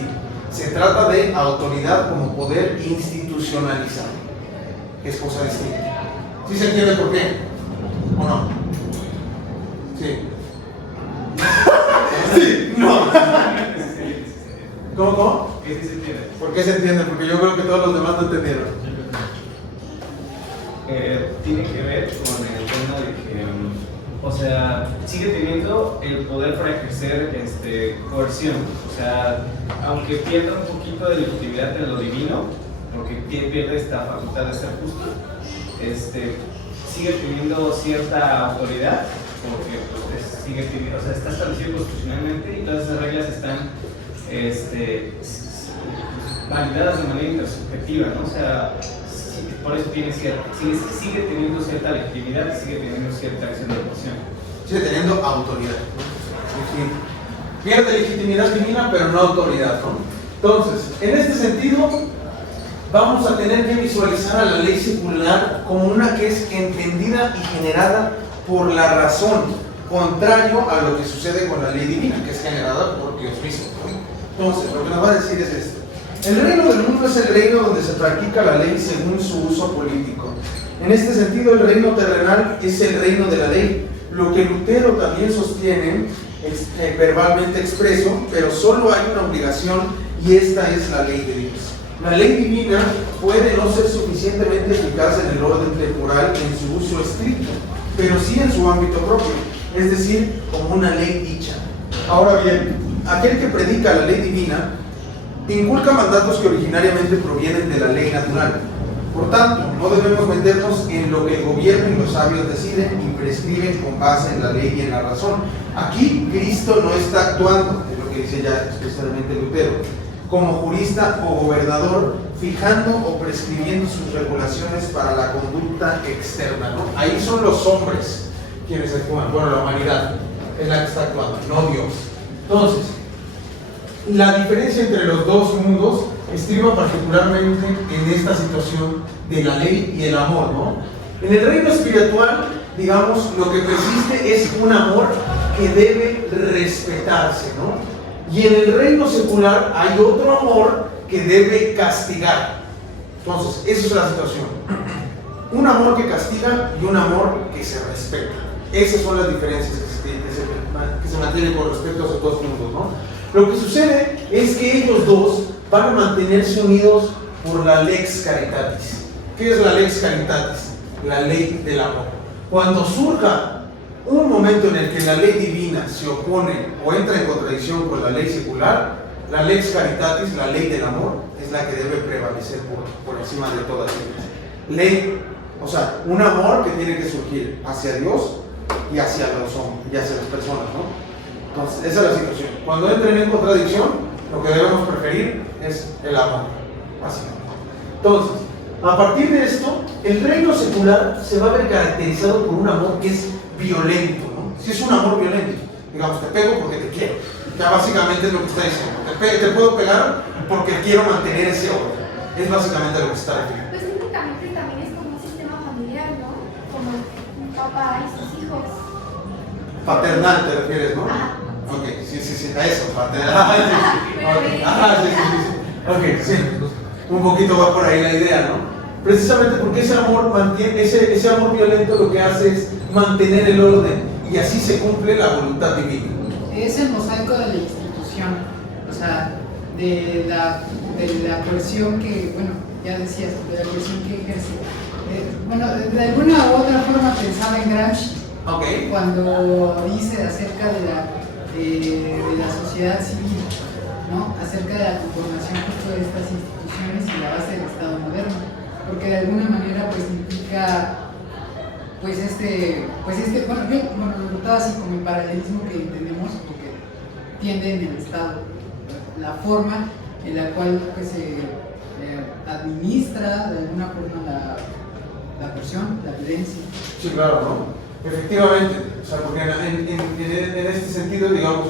Se trata de autoridad como poder institucionalizado, que es cosa distinta. ¿Sí se entiende por qué? ¿O no? Sí. Sí, no. ¿Cómo? ¿Qué sí se entiende? ¿Por qué se entiende? Porque yo creo que todos los demás no entendieron. Tiene que ver con el tema de que, o sea, sigue teniendo el poder para ejercer coerción. O sea, aunque pierda un poquito de legitimidad en lo divino, porque pierde esta facultad de ser justo, sigue teniendo cierta autoridad, porque pues, sigue teniendo, o sea, está establecido constitucionalmente y todas esas reglas están validadas de manera intersubjetiva, ¿no? O sea, por eso sigue teniendo cierta legitimidad y sigue teniendo cierta acción de coerción. Sigue teniendo autoridad, ¿no? Pierde legitimidad divina, pero no autoridad, ¿no? Entonces, en este sentido, vamos a tener que visualizar a la ley secular como una que es entendida y generada por la razón, contrario a lo que sucede con la ley divina, que es generada por Dios mismo, ¿no? Entonces, lo que nos va a decir es esto. El reino del mundo es el reino donde se practica la ley según su uso político. En este sentido, el reino terrenal es el reino de la ley, lo que Lutero también sostiene verbalmente expreso, pero solo hay una obligación y esta es la ley de Dios. La ley divina puede no ser suficientemente eficaz en el orden temporal en su uso estricto, pero sí en su ámbito propio, es decir, como una ley dicha. Ahora bien, aquel que predica la ley divina inculca mandatos que originariamente provienen de la ley natural. Por tanto, no debemos meternos en lo que el gobierno y los sabios deciden y prescriben con base en la ley y en la razón. Aquí Cristo no está actuando, es lo que dice ya especialmente Lutero, como jurista o gobernador, fijando o prescribiendo sus regulaciones para la conducta externa, ¿no? Ahí son los hombres quienes actúan, bueno, la humanidad es la que está actuando, no Dios. Entonces, la diferencia entre los dos mundos estriba particularmente en esta situación de la ley y el amor, ¿no? En el reino espiritual, digamos, lo que persiste es un amor que debe respetarse, ¿no? Y en el reino secular hay otro amor que debe castigar. Entonces, esa es la situación. Un amor que castiga y un amor que se respeta. Esas son las diferencias que se mantienen con respecto a esos dos mundos, ¿no? Lo que sucede es que ellos dos van a mantenerse unidos por la lex caritatis. ¿Qué es la lex caritatis? La ley del amor. Cuando surja un momento en el que la ley divina se opone o entra en contradicción con la ley secular, la lex caritatis, la ley del amor, es la que debe prevalecer por encima de todas ellas. Ley, o sea, un amor que tiene que surgir hacia Dios y hacia los hombres, y hacia las personas, ¿no? Entonces, esa es la situación. Cuando entren en contradicción, lo que debemos preferir es el amor, básicamente. Entonces, a partir de esto, el reino secular se va a ver caracterizado por un amor que es violento, ¿no? Si es un amor violento, digamos, te pego porque te quiero. Ya básicamente es lo que está diciendo. Te puedo pegar porque quiero mantener ese orden. Es básicamente lo que está refiriendo. Pues técnicamente también es como un sistema familiar, ¿no? Como un papá y sus hijos. Paternal te refieres, ¿no? Ajá. Ok, sí, a eso, paternal. Okay. Ajá, sí. Ok, sí. Un poquito va por ahí la idea, ¿no? Precisamente porque ese amor mantiene, ese amor violento lo que hace es mantener el orden y así se cumple la voluntad divina. Es el mosaico de la institución, o sea, de la coerción que, bueno, ya decías, de la coerción que ejerce. Bueno, de alguna u otra forma pensaba en Gramsci, Okay. cuando dice acerca de la sociedad civil, ¿no? Acerca de la conformación justo de estas instituciones y la base del Estado moderno, porque de alguna manera pues implica bueno, yo lo notaba así como el paralelismo que entendemos o que tiende en el Estado, la forma en la cual pues se administra de alguna forma la presión, la violencia. Sí, claro, ¿no? Efectivamente, o sea, porque en este sentido, digamos,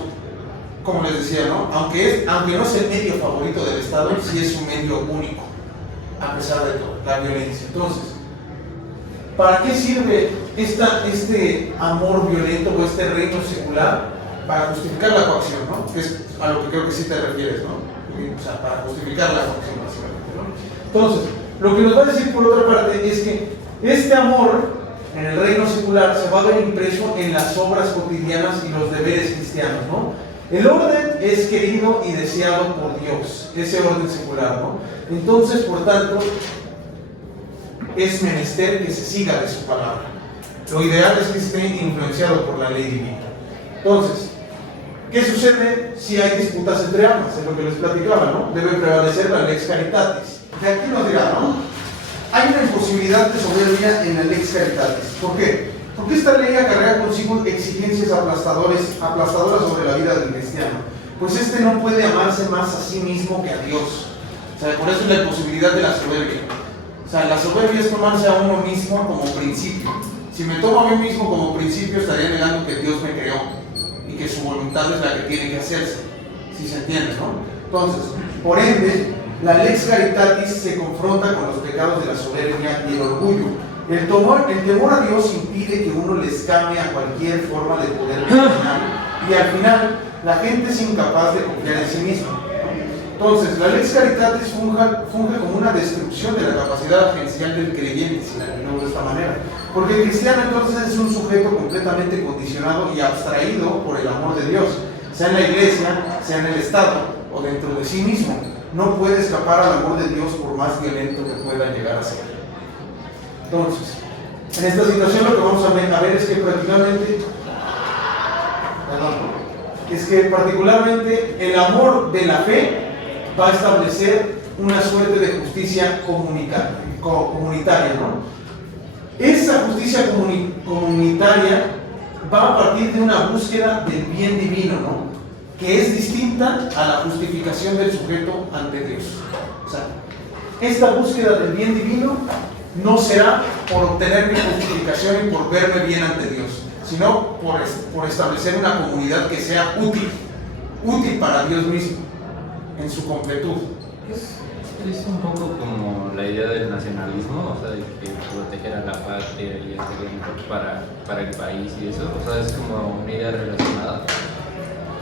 como les decía, ¿no? Aunque no es el medio favorito del Estado, sí es un medio único, a pesar de todo, la violencia. Entonces, ¿para qué sirve este amor violento o este reino secular? Para justificar la coacción, ¿no? Que es a lo que creo que sí te refieres, ¿no? O sea, para justificar la coacción, básicamente, ¿no? Entonces, lo que nos va a decir por otra parte es que este amor en el reino secular se va a ver impreso en las obras cotidianas y los deberes cristianos, ¿no? El orden es querido y deseado por Dios, ese orden secular, ¿no? Entonces, por tanto, es menester que se siga de su palabra. Lo ideal es que esté influenciado por la ley divina. Entonces, ¿qué sucede si hay disputas entre ambas? Es lo que les platicaba, ¿no? Debe prevalecer la lex caritatis. De aquí nos dirá, ¿no? Hay una imposibilidad de soberbia en la lex caritatis. ¿Por qué? Porque esta ley acarrea consigo exigencias aplastadoras sobre la vida del cristiano. Pues este no puede amarse más a sí mismo que a Dios. O sea, por eso es la imposibilidad de la soberbia. O sea, la soberbia es tomarse a uno mismo como principio. Si me tomo a mí mismo como principio, estaría negando que Dios me creó y que su voluntad es la que tiene que hacerse. ¿Sí se entiende, no? Entonces, por ende, la lex caritatis se confronta con los pecados de la soberbia y el orgullo. El temor a Dios impide que uno le escape a cualquier forma de poder personal y al final la gente es incapaz de confiar en sí misma. Entonces, la lex caritatis funge como una destrucción de la capacidad agencial del creyente, si la entendemos de esta manera. Porque el cristiano entonces es un sujeto completamente condicionado y abstraído por el amor de Dios, sea en la iglesia, sea en el Estado o dentro de sí mismo. No puede escapar al amor de Dios por más violento que pueda llegar a ser. Entonces, en esta situación lo que vamos a ver es que particularmente el amor de la fe va a establecer una suerte de justicia comunitaria, ¿no? Esa justicia comunitaria va a partir de una búsqueda del bien divino, ¿no? Que es distinta a la justificación del sujeto ante Dios. O sea, esta búsqueda del bien divino no será por obtener mi justificación y por verme bien ante Dios, sino por establecer una comunidad que sea útil para Dios mismo, en su completud. Es un poco como la idea del nacionalismo, o sea, de que proteger a la patria y hacer lo mejor para el país y eso, o sea, es como una idea relacionada.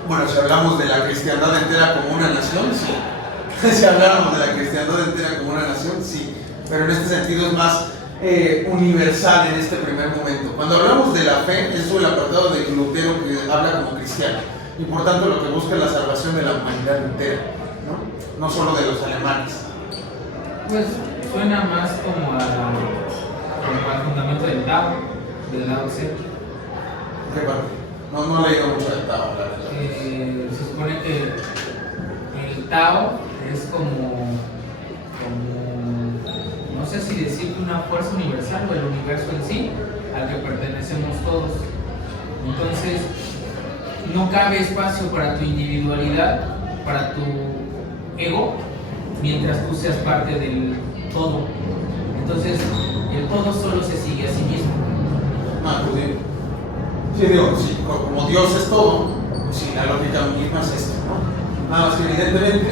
Bueno, si hablamos de la cristiandad entera como una nación, sí. Si habláramos de la cristiandad entera como una nación, sí. Pero en este sentido es más universal en este primer momento. Cuando hablamos de la fe, es el apartado de Lutero que habla como cristiano. Y por tanto lo que busca es la salvación de la humanidad entera, ¿no? No solo de los alemanes. Pues suena más como al fundamento del Tao, del Lao Tse. ¿Qué parte? No he leído mucho del Tao, la verdad. Se supone que el Tao es como no sé si decir una fuerza universal o el universo en sí al que pertenecemos todos. Entonces, no cabe espacio para tu individualidad, para tu ego, mientras tú seas parte del todo. Entonces, el todo solo se sigue a sí mismo. Ah, pues sí. Sí, digo, sí, como Dios es todo, pues sí, la lógica misma es esto, ¿no? Nada más que evidentemente,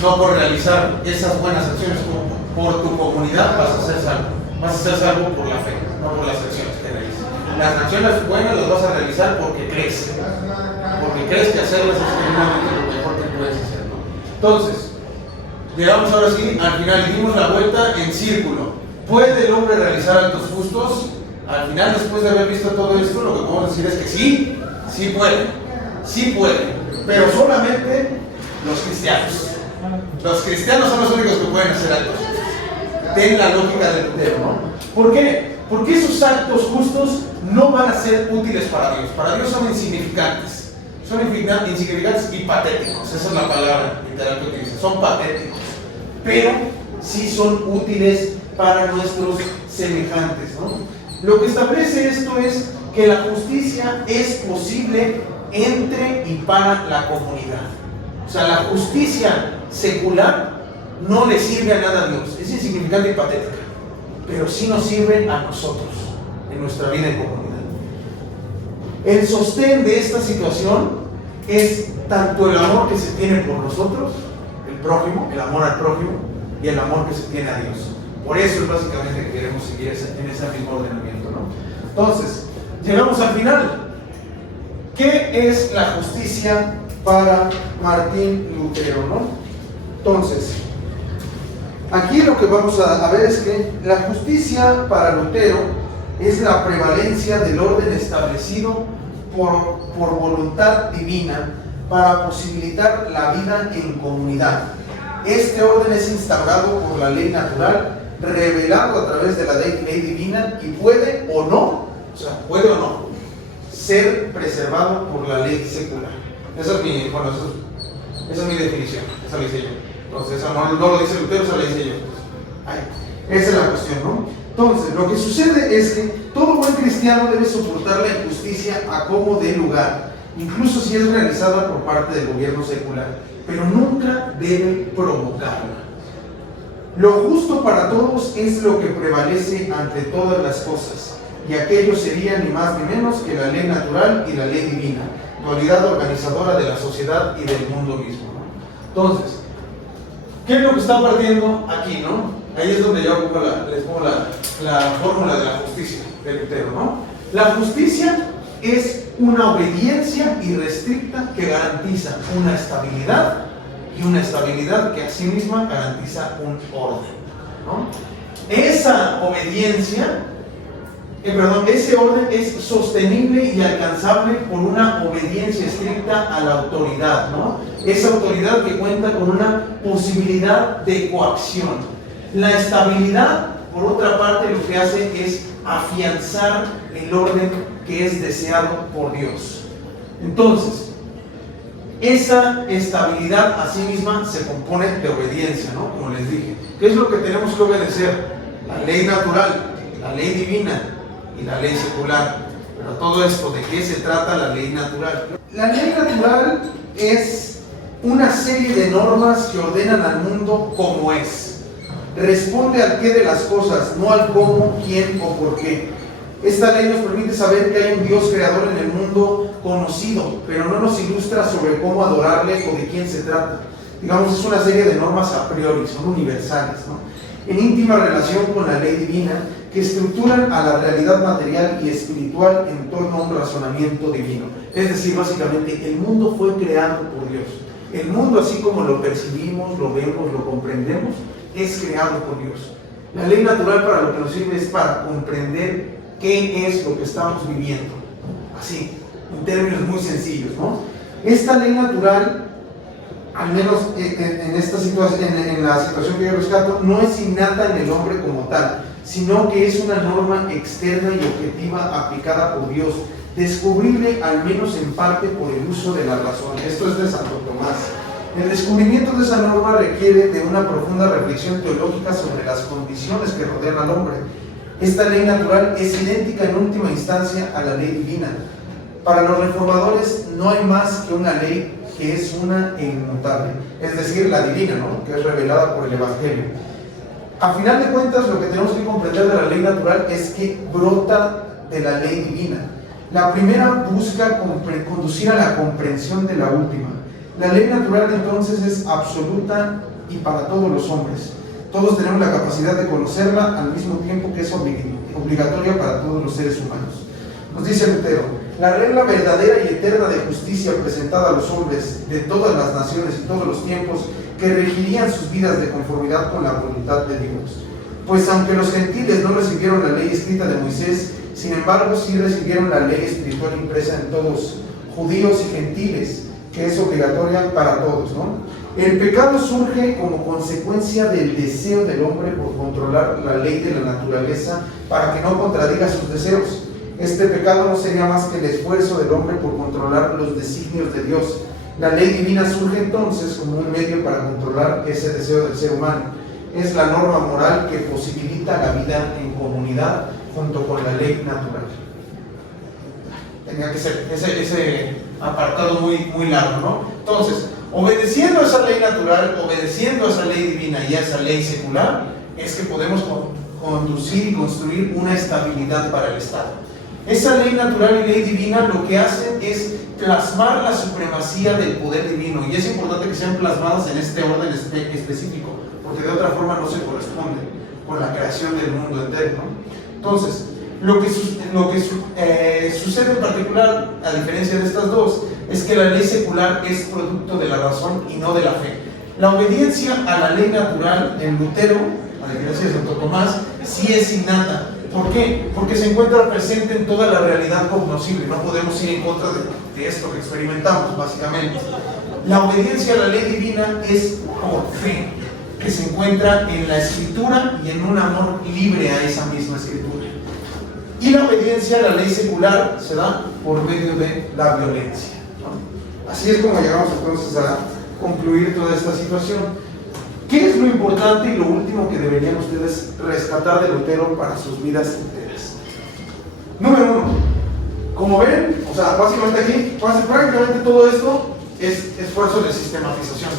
no por realizar esas buenas acciones como por tu comunidad vas a ser salvo. Vas a ser salvo por la fe, no por las acciones que realizas. Las acciones buenas las vas a realizar porque crees. Porque crees que hacerlas es genuinamente lo mejor que puedes hacer, ¿no? Entonces, llegamos ahora sí al final y dimos la vuelta en círculo. ¿Puede el hombre realizar altos justos? Al final, después de haber visto todo esto, lo que podemos decir es que sí, sí puede, pero solamente los cristianos. Los cristianos son los únicos que pueden hacer actos justos. Ten la lógica del Lutero, ¿no? ¿Por qué? Porque esos actos justos no van a ser útiles para Dios. Para Dios son insignificantes. Son insignificantes y patéticos. Esa es la palabra literal que utiliza. Son patéticos. Pero sí son útiles para nuestros semejantes, ¿no? Lo que establece esto es que la justicia es posible entre y para la comunidad. O sea, la justicia secular no le sirve a nada a Dios. Es insignificante y patética. Pero sí nos sirve a nosotros en nuestra vida en comunidad. El sostén de esta situación es tanto el amor que se tiene por nosotros, el prójimo, el amor al prójimo, y el amor que se tiene a Dios. Por eso es básicamente que queremos seguir en ese mismo ordenamiento, ¿no? Entonces, llegamos al final. ¿Qué es la justicia para Martín Lutero, no? Entonces, aquí lo que vamos a ver es que la justicia para Lutero es la prevalencia del orden establecido por voluntad divina para posibilitar la vida en comunidad. Este orden es instaurado por la ley natural, revelado a través de la ley divina y puede o no ser preservado por la ley secular. Esa es mi definición, esa la hice yo. Entonces, esa no lo dice Lutero, esa la hice yo. Esa es la cuestión, ¿no? Entonces, lo que sucede es que todo buen cristiano debe soportar la injusticia a como dé lugar, incluso si es realizada por parte del gobierno secular, pero nunca debe provocarla. Lo justo para todos es lo que prevalece ante todas las cosas, y aquello sería ni más ni menos que la ley natural y la ley divina, dualidad organizadora de la sociedad y del mundo mismo, ¿no? Entonces, ¿qué es lo que está partiendo aquí, no? Ahí es donde yo les pongo la fórmula de la justicia de Lutero, ¿no? La justicia es una obediencia irrestricta que garantiza una estabilidad, y una estabilidad que a sí misma garantiza un orden, ¿no? Esa obediencia, ese orden es sostenible y alcanzable por una obediencia estricta a la autoridad, ¿no? Esa autoridad que cuenta con una posibilidad de coacción. La estabilidad, por otra parte, lo que hace es afianzar el orden que es deseado por Dios. Entonces, esa estabilidad a sí misma se compone de obediencia, ¿no? Como les dije. ¿Qué es lo que tenemos que obedecer? La ley natural, la ley divina y la ley secular. Pero todo esto, ¿de qué se trata la ley natural? La ley natural es una serie de normas que ordenan al mundo como es. Responde al qué de las cosas, no al cómo, quién o por qué. Esta ley nos permite saber que hay un Dios creador en el mundo conocido, pero no nos ilustra sobre cómo adorarle o de quién se trata. Digamos, es una serie de normas a priori, son universales, ¿no? En íntima relación con la ley divina, que estructuran a la realidad material y espiritual en torno a un razonamiento divino. Es decir, básicamente, el mundo fue creado por Dios. El mundo, así como lo percibimos, lo vemos, lo comprendemos, es creado por Dios. La ley natural para lo que nos sirve es para comprender qué es lo que estamos viviendo. Así, en términos muy sencillos, ¿no? Esta ley natural, al menos en esta situación, en la situación que yo rescato, no es innata en el hombre como tal, sino que es una norma externa y objetiva aplicada por Dios, descubrible al menos en parte por el uso de la razón. Esto es de Santo Tomás. El descubrimiento de esa norma requiere de una profunda reflexión teológica sobre las condiciones que rodean al hombre. Esta ley natural es idéntica en última instancia a la ley divina. Para los reformadores no hay más que una ley que es una e inmutable, es decir, la divina, ¿no? Que es revelada por el Evangelio. A final de cuentas, lo que tenemos que comprender de la ley natural es que brota de la ley divina. La primera busca conducir a la comprensión de la última. La ley natural entonces es absoluta y para todos los hombres. Todos tenemos la capacidad de conocerla al mismo tiempo que es obligatoria para todos los seres humanos. Nos dice Lutero: la regla verdadera y eterna de justicia presentada a los hombres de todas las naciones y todos los tiempos, que regirían sus vidas de conformidad con la voluntad de Dios. Pues aunque los gentiles no recibieron la ley escrita de Moisés, sin embargo sí recibieron la ley espiritual impresa en todos, judíos y gentiles, que es obligatoria para todos, ¿no? El pecado surge como consecuencia del deseo del hombre por controlar la ley de la naturaleza para que no contradiga sus deseos. Este pecado no sería más que el esfuerzo del hombre por controlar los designios de Dios. La ley divina surge entonces como un medio para controlar ese deseo del ser humano. Es la norma moral que posibilita la vida en comunidad junto con la ley natural. Tenía que ser ese apartado muy largo, ¿no? Entonces, obedeciendo a esa ley natural, obedeciendo a esa ley divina y a esa ley secular, es que podemos conducir y construir una estabilidad para el Estado. Esa ley natural y ley divina lo que hacen es plasmar la supremacía del poder divino, y es importante que sean plasmadas en este orden específico, porque de otra forma no se corresponde con la creación del mundo entero, ¿no? Entonces, lo que sucede en particular, a diferencia de estas dos, es que la ley secular es producto de la razón y no de la fe. La obediencia a la ley natural en Lutero, a diferencia de Santo Tomás, sí es innata. ¿Por qué? Porque se encuentra presente en toda la realidad cognoscible. No podemos ir en contra de esto que experimentamos, básicamente. La obediencia a la ley divina es por fe, que se encuentra en la Escritura y en un amor libre a esa misma Escritura. Y la obediencia a la ley secular se da por medio de la violencia, ¿no? Así es como llegamos entonces a concluir toda esta situación. ¿Qué es lo importante y lo último que deberían ustedes rescatar de Lutero para sus vidas enteras? Número 1, como ven, o sea, básicamente aquí, prácticamente todo esto es esfuerzo de sistematización.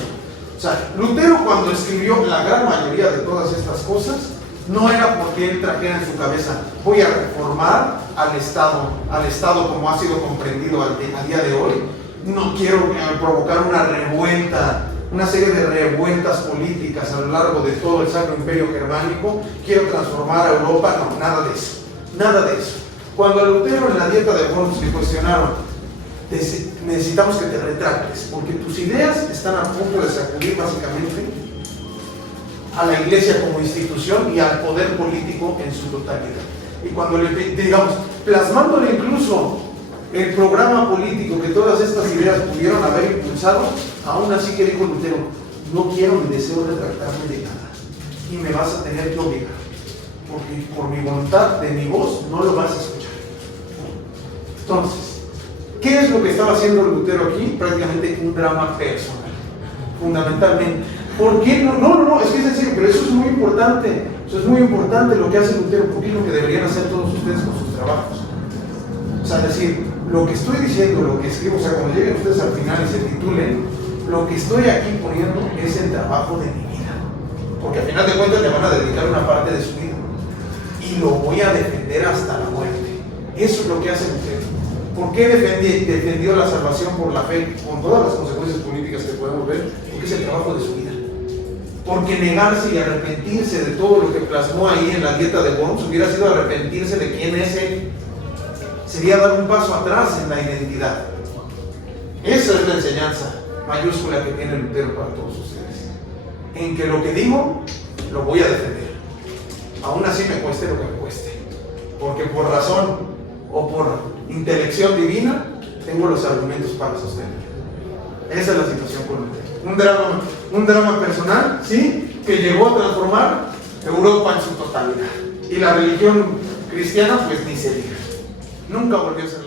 O sea, Lutero, cuando escribió la gran mayoría de todas estas cosas, no era porque él trajera en su cabeza: voy a reformar al Estado como ha sido comprendido a día de hoy, no quiero provocar una serie de revueltas políticas a lo largo de todo el Sacro Imperio Germánico, quiero transformar a Europa. No, nada de eso, nada de eso. Cuando a Lutero en la Dieta de Worms le cuestionaron: necesitamos que te retractes, porque tus ideas están a punto de sacudir básicamente a la Iglesia como institución y al poder político en su totalidad. Y cuando plasmándole incluso el programa político que todas estas ideas pudieron haber impulsado, aún así que dijo Lutero: no quiero ni deseo retractarme de nada, y me vas a tener que obligar, porque por mi voluntad, de mi voz, no lo vas a escuchar. Entonces, ¿qué es lo que estaba haciendo Lutero aquí? Prácticamente un drama personal, fundamentalmente. ¿Por qué? No, es que es sencillo, pero eso es muy importante. Eso es muy importante lo que hace Lutero, porque es lo que deberían hacer todos ustedes con sus trabajos. O sea, decir, lo que estoy diciendo, lo que escribo, o sea, cuando lleguen ustedes al final y se titulen, lo que estoy aquí poniendo es el trabajo de mi vida. Porque al final de cuentas le van a dedicar una parte de su vida. Y lo voy a defender hasta la muerte. Eso es lo que hace Lutero. ¿Por qué defendió la salvación por la fe, con todas las consecuencias políticas que podemos ver? Porque es el trabajo de su vida. Porque negarse y arrepentirse de todo lo que plasmó ahí en la Dieta de Worms hubiera sido arrepentirse de quién es él. Sería dar un paso atrás en la identidad. Esa es la enseñanza mayúscula que tiene Lutero para todos ustedes. En que lo que digo, lo voy a defender. Aún así me cueste lo que me cueste. Porque por razón o por intelección divina, tengo los argumentos para sostenerlo. Esa es la situación con Lutero. Un drama personal, ¿sí? Que llegó a transformar Europa en su totalidad. Y la religión cristiana, pues ni se diga. Nunca volvió a ser